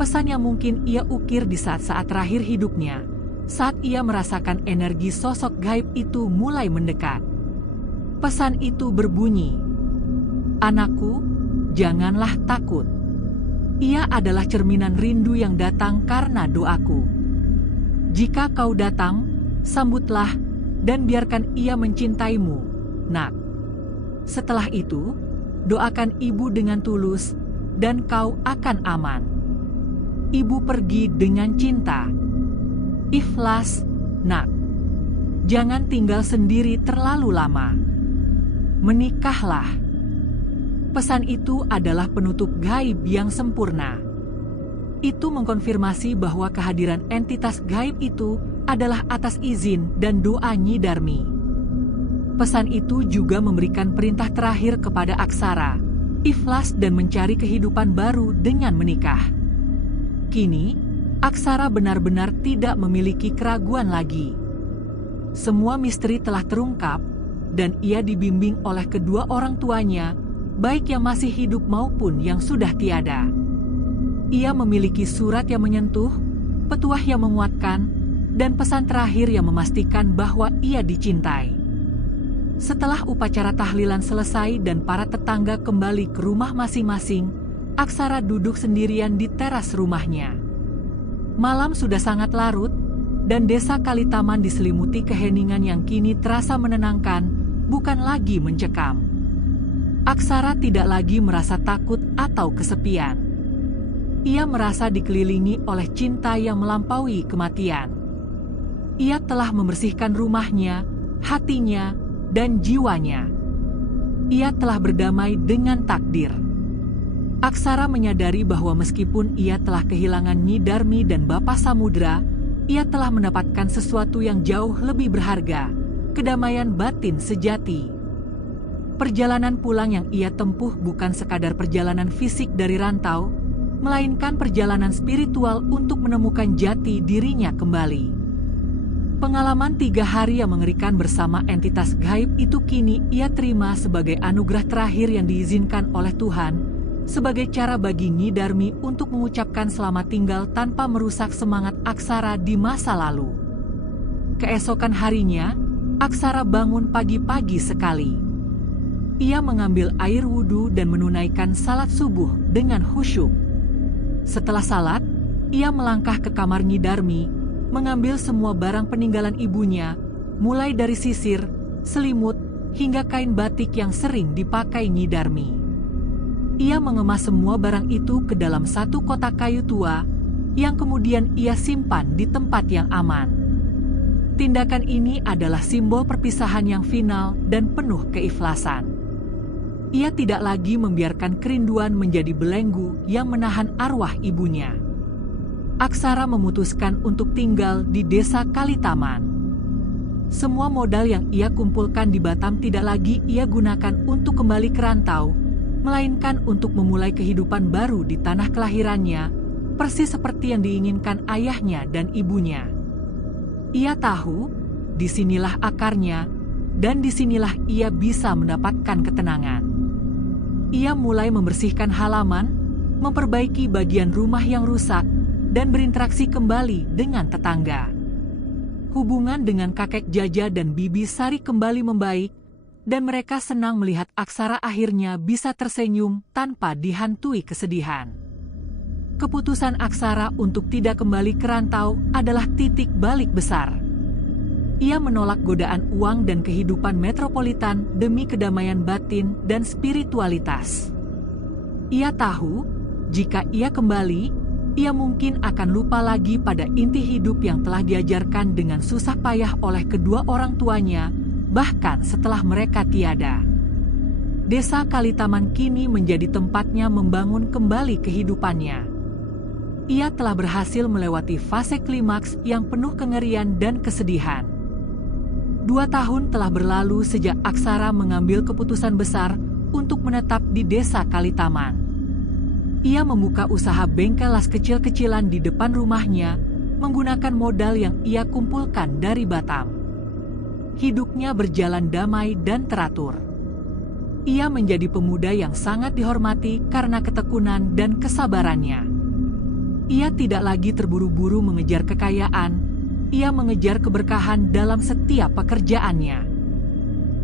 pesan yang mungkin ia ukir di saat-saat terakhir hidupnya, saat ia merasakan energi sosok gaib itu mulai mendekat. Pesan itu berbunyi, "Anakku, janganlah takut. Ia adalah cerminan rindu yang datang karena doaku. Jika kau datang, sambutlah dan biarkan ia mencintaimu, Nak. Setelah itu, doakan ibu dengan tulus dan kau akan aman. Ibu pergi dengan cinta. Ikhlas, Nak. Jangan tinggal sendiri terlalu lama. Menikahlah." Pesan itu adalah penutup gaib yang sempurna. Itu mengkonfirmasi bahwa kehadiran entitas gaib itu adalah atas izin dan doa Nyi Darmi. Pesan itu juga memberikan perintah terakhir kepada Aksara, ikhlas dan mencari kehidupan baru dengan menikah. Kini, Aksara benar-benar tidak memiliki keraguan lagi. Semua misteri telah terungkap, dan ia dibimbing oleh kedua orang tuanya, baik yang masih hidup maupun yang sudah tiada. Ia memiliki surat yang menyentuh, petuah yang menguatkan, dan pesan terakhir yang memastikan bahwa ia dicintai. Setelah upacara tahlilan selesai dan para tetangga kembali ke rumah masing-masing, Aksara duduk sendirian di teras rumahnya. Malam sudah sangat larut, dan desa Kalitaman diselimuti keheningan yang kini terasa menenangkan, bukan lagi mencekam. Aksara tidak lagi merasa takut atau kesepian. Ia merasa dikelilingi oleh cinta yang melampaui kematian. Ia telah membersihkan rumahnya, hatinya, dan jiwanya. Ia telah berdamai dengan takdir. Aksara menyadari bahwa meskipun ia telah kehilangan Nyi Darmi dan Bapak Samudra, ia telah mendapatkan sesuatu yang jauh lebih berharga, kedamaian batin sejati. Perjalanan pulang yang ia tempuh bukan sekadar perjalanan fisik dari rantau, melainkan perjalanan spiritual untuk menemukan jati dirinya kembali. Pengalaman 3 hari yang mengerikan bersama entitas gaib itu kini ia terima sebagai anugerah terakhir yang diizinkan oleh Tuhan, sebagai cara bagi Nyi Darmi untuk mengucapkan selamat tinggal tanpa merusak semangat Aksara di masa lalu. Keesokan harinya, Aksara bangun pagi-pagi sekali. Ia mengambil air wudhu dan menunaikan salat subuh dengan khusyuk. Setelah salat, ia melangkah ke kamar Nyi Darmi, mengambil semua barang peninggalan ibunya, mulai dari sisir, selimut, hingga kain batik yang sering dipakai Nyi Darmi. Ia mengemas semua barang itu ke dalam satu kotak kayu tua, yang kemudian ia simpan di tempat yang aman. Tindakan ini adalah simbol perpisahan yang final dan penuh keikhlasan. Ia tidak lagi membiarkan kerinduan menjadi belenggu yang menahan arwah ibunya. Aksara memutuskan untuk tinggal di desa Kalitaman. Semua modal yang ia kumpulkan di Batam tidak lagi ia gunakan untuk kembali ke rantau, melainkan untuk memulai kehidupan baru di tanah kelahirannya, persis seperti yang diinginkan ayahnya dan ibunya. Ia tahu, disinilah akarnya, dan disinilah ia bisa mendapatkan ketenangan. Ia mulai membersihkan halaman, memperbaiki bagian rumah yang rusak, dan berinteraksi kembali dengan tetangga. Hubungan dengan kakek Jaja dan Bibi Sari kembali membaik, dan mereka senang melihat Aksara akhirnya bisa tersenyum tanpa dihantui kesedihan. Keputusan Aksara untuk tidak kembali ke rantau adalah titik balik besar. Ia menolak godaan uang dan kehidupan metropolitan demi kedamaian batin dan spiritualitas. Ia tahu, jika ia kembali, ia mungkin akan lupa lagi pada inti hidup yang telah diajarkan dengan susah payah oleh kedua orang tuanya, bahkan setelah mereka tiada. Desa Kalitaman kini menjadi tempatnya membangun kembali kehidupannya. Ia telah berhasil melewati fase klimaks yang penuh kengerian dan kesedihan. 2 tahun telah berlalu sejak Aksara mengambil keputusan besar untuk menetap di Desa Kalitaman. Ia membuka usaha bengkel las kecil-kecilan di depan rumahnya menggunakan modal yang ia kumpulkan dari Batam. Hidupnya berjalan damai dan teratur. Ia menjadi pemuda yang sangat dihormati karena ketekunan dan kesabarannya. Ia tidak lagi terburu-buru mengejar kekayaan. Ia mengejar keberkahan dalam setiap pekerjaannya.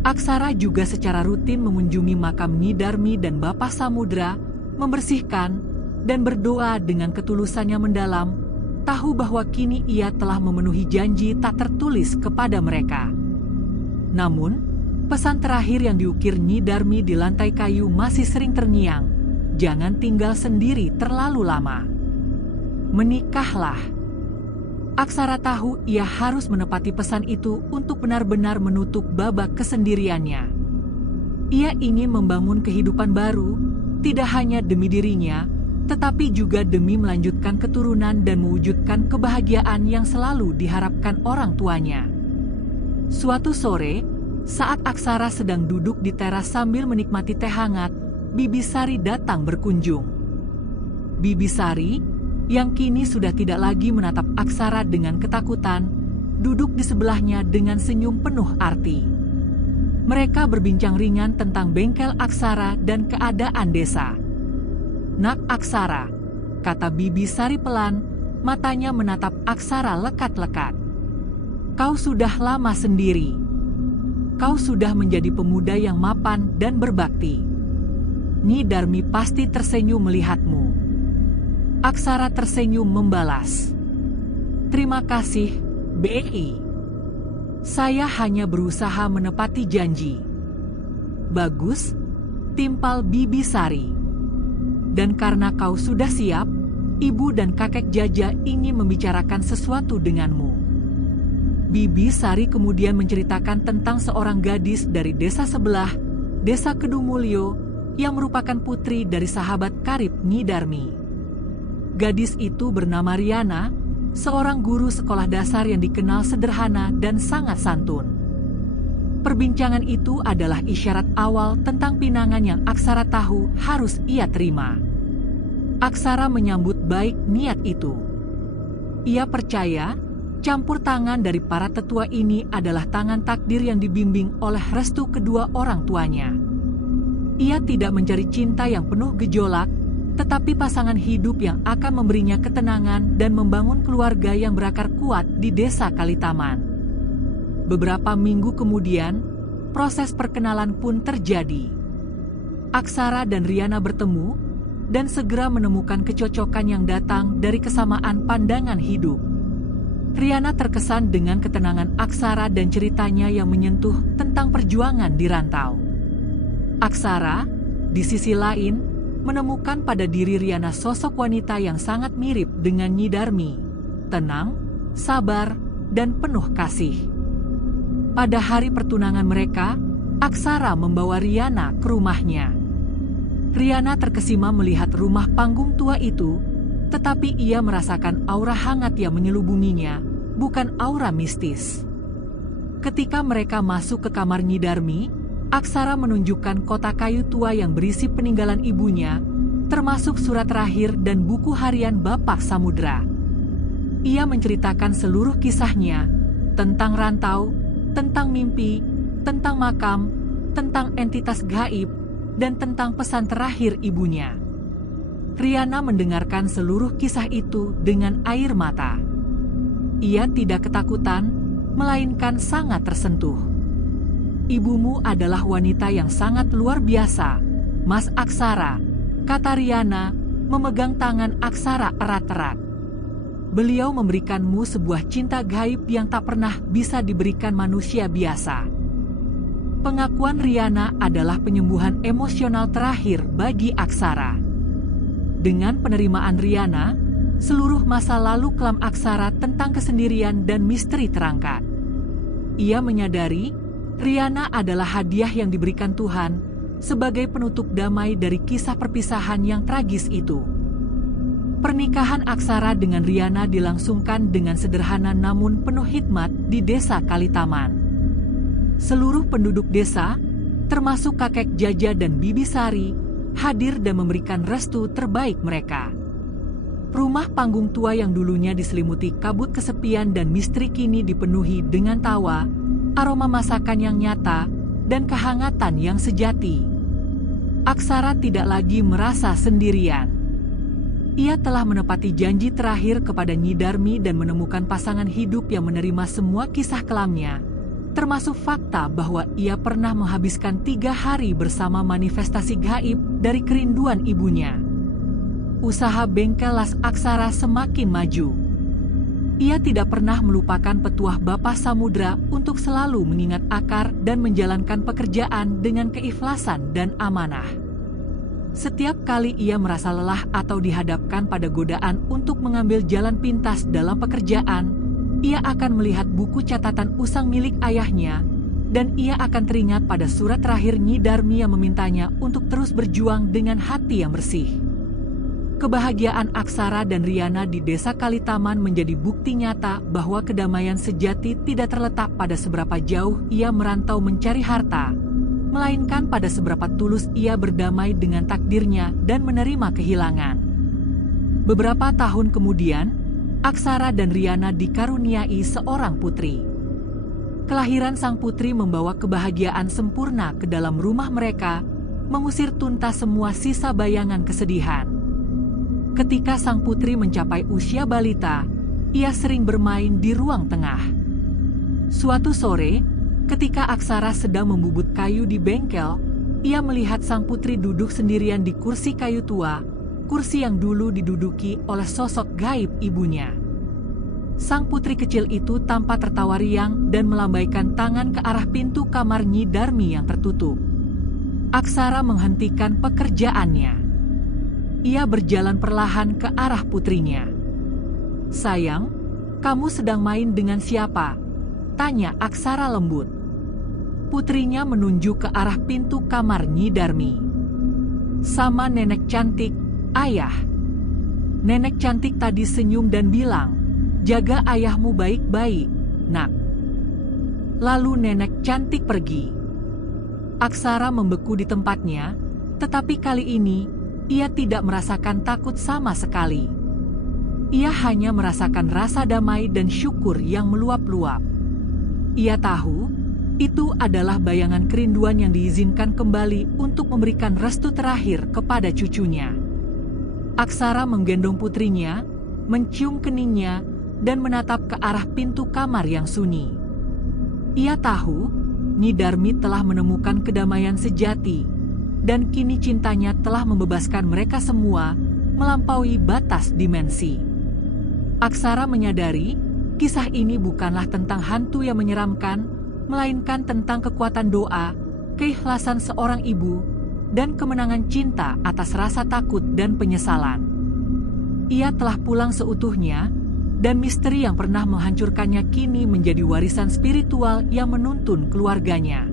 Aksara juga secara rutin mengunjungi makam Nyi Darmi dan Bapak Samudra, membersihkan dan berdoa dengan ketulusannya mendalam, tahu bahwa kini ia telah memenuhi janji tak tertulis kepada mereka. Namun, pesan terakhir yang diukir Nyi Darmi di lantai kayu masih sering terngiang, jangan tinggal sendiri terlalu lama. Menikahlah. Aksara tahu ia harus menepati pesan itu untuk benar-benar menutup babak kesendiriannya. Ia ingin membangun kehidupan baru, tidak hanya demi dirinya, tetapi juga demi melanjutkan keturunan dan mewujudkan kebahagiaan yang selalu diharapkan orang tuanya. Suatu sore, saat Aksara sedang duduk di teras sambil menikmati teh hangat, Bibi Sari datang berkunjung. Bibi Sari, yang kini sudah tidak lagi menatap Aksara dengan ketakutan, duduk di sebelahnya dengan senyum penuh arti. Mereka berbincang ringan tentang bengkel Aksara dan keadaan desa. "Nak Aksara," kata Bibi Sari pelan, matanya menatap Aksara lekat-lekat. "Kau sudah lama sendiri. Kau sudah menjadi pemuda yang mapan dan berbakti. Nyi Darmi pasti tersenyum melihatmu." Aksara tersenyum membalas, "Terima kasih, BI. Saya hanya berusaha menepati janji." "Bagus," timpal Bibi Sari. "Dan karena kau sudah siap, ibu dan kakek Jaja ingin membicarakan sesuatu denganmu." Bibi Sari kemudian menceritakan tentang seorang gadis dari desa sebelah, Desa Kedumulyo, yang merupakan putri dari sahabat karib Nyi Darmi. Gadis itu bernama Riana, seorang guru sekolah dasar yang dikenal sederhana dan sangat santun. Perbincangan itu adalah isyarat awal tentang pinangan yang Aksara tahu harus ia terima. Aksara menyambut baik niat itu. Ia percaya, campur tangan dari para tetua ini adalah tangan takdir yang dibimbing oleh restu kedua orang tuanya. Ia tidak mencari cinta yang penuh gejolak, tetapi pasangan hidup yang akan memberinya ketenangan dan membangun keluarga yang berakar kuat di Desa Kalitaman. Beberapa minggu kemudian, proses perkenalan pun terjadi. Aksara dan Riana bertemu, dan segera menemukan kecocokan yang datang dari kesamaan pandangan hidup. Riana terkesan dengan ketenangan Aksara dan ceritanya yang menyentuh tentang perjuangan di rantau. Aksara, di sisi lain, menemukan pada diri Riana sosok wanita yang sangat mirip dengan Nyi Darmi, tenang, sabar, dan penuh kasih. Pada hari pertunangan mereka, Aksara membawa Riana ke rumahnya. Riana terkesima melihat rumah panggung tua itu, tetapi ia merasakan aura hangat yang menyelubunginya, bukan aura mistis. Ketika mereka masuk ke kamar Nyi Darmi, Aksara menunjukkan kotak kayu tua yang berisi peninggalan ibunya, termasuk surat terakhir dan buku harian Bapak Samudra. Ia menceritakan seluruh kisahnya, tentang rantau, tentang mimpi, tentang makam, tentang entitas gaib, dan tentang pesan terakhir ibunya. Riana mendengarkan seluruh kisah itu dengan air mata. Ia tidak ketakutan, melainkan sangat tersentuh. "Ibumu adalah wanita yang sangat luar biasa, Mas Aksara," kata Riana, memegang tangan Aksara erat-erat. "Beliau memberikanmu sebuah cinta gaib yang tak pernah bisa diberikan manusia biasa." Pengakuan Riana adalah penyembuhan emosional terakhir bagi Aksara. Dengan penerimaan Riana, seluruh masa lalu kelam Aksara tentang kesendirian dan misteri terangkat. Ia menyadari Riana adalah hadiah yang diberikan Tuhan sebagai penutup damai dari kisah perpisahan yang tragis itu. Pernikahan Aksara dengan Riana dilangsungkan dengan sederhana namun penuh hikmat di desa Kalitaman. Seluruh penduduk desa, termasuk kakek Jaja dan Bibi Sari, hadir dan memberikan restu terbaik mereka. Rumah panggung tua yang dulunya diselimuti kabut kesepian dan misteri kini dipenuhi dengan tawa, aroma masakan yang nyata, dan kehangatan yang sejati. Aksara tidak lagi merasa sendirian. Ia telah menepati janji terakhir kepada Nyi Darmi dan menemukan pasangan hidup yang menerima semua kisah kelamnya, termasuk fakta bahwa ia pernah menghabiskan 3 hari bersama manifestasi gaib dari kerinduan ibunya. Usaha bengkel las Aksara semakin maju. Ia tidak pernah melupakan petuah Bapa Samudra untuk selalu mengingat akar dan menjalankan pekerjaan dengan keikhlasan dan amanah. Setiap kali ia merasa lelah atau dihadapkan pada godaan untuk mengambil jalan pintas dalam pekerjaan, ia akan melihat buku catatan usang milik ayahnya, dan ia akan teringat pada surat terakhir Nyi Darmi yang memintanya untuk terus berjuang dengan hati yang bersih. Kebahagiaan Aksara dan Riana di desa Kalitaman menjadi bukti nyata bahwa kedamaian sejati tidak terletak pada seberapa jauh ia merantau mencari harta, melainkan pada seberapa tulus ia berdamai dengan takdirnya dan menerima kehilangan. Beberapa tahun kemudian, Aksara dan Riana dikaruniai seorang putri. Kelahiran sang putri membawa kebahagiaan sempurna ke dalam rumah mereka, mengusir tuntas semua sisa bayangan kesedihan. Ketika sang putri mencapai usia balita, ia sering bermain di ruang tengah. Suatu sore, ketika Aksara sedang membubut kayu di bengkel, ia melihat sang putri duduk sendirian di kursi kayu tua, kursi yang dulu diduduki oleh sosok gaib ibunya. Sang putri kecil itu tampak tertawa riang dan melambaikan tangan ke arah pintu kamar Nyi Darmi yang tertutup. Aksara menghentikan pekerjaannya. Ia berjalan perlahan ke arah putrinya. "Sayang, kamu sedang main dengan siapa?" tanya Aksara lembut. Putrinya menunjuk ke arah pintu kamar Nyi Darmi. "Sama nenek cantik, Ayah." Nenek cantik tadi senyum dan bilang, "Jaga ayahmu baik-baik, Nak." Lalu nenek cantik pergi. Aksara membeku di tempatnya, tetapi kali ini ia tidak merasakan takut sama sekali. Ia hanya merasakan rasa damai dan syukur yang meluap-luap. Ia tahu itu adalah bayangan kerinduan yang diizinkan kembali untuk memberikan restu terakhir kepada cucunya. Aksara menggendong putrinya, mencium keningnya, dan menatap ke arah pintu kamar yang sunyi. Ia tahu Nyi Darmi telah menemukan kedamaian sejati, dan kini cintanya telah membebaskan mereka semua melampaui batas dimensi. Aksara menyadari kisah ini bukanlah tentang hantu yang menyeramkan, melainkan tentang kekuatan doa, keikhlasan seorang ibu, dan kemenangan cinta atas rasa takut dan penyesalan. Ia telah pulang seutuhnya, dan misteri yang pernah menghancurkannya kini menjadi warisan spiritual yang menuntun keluarganya.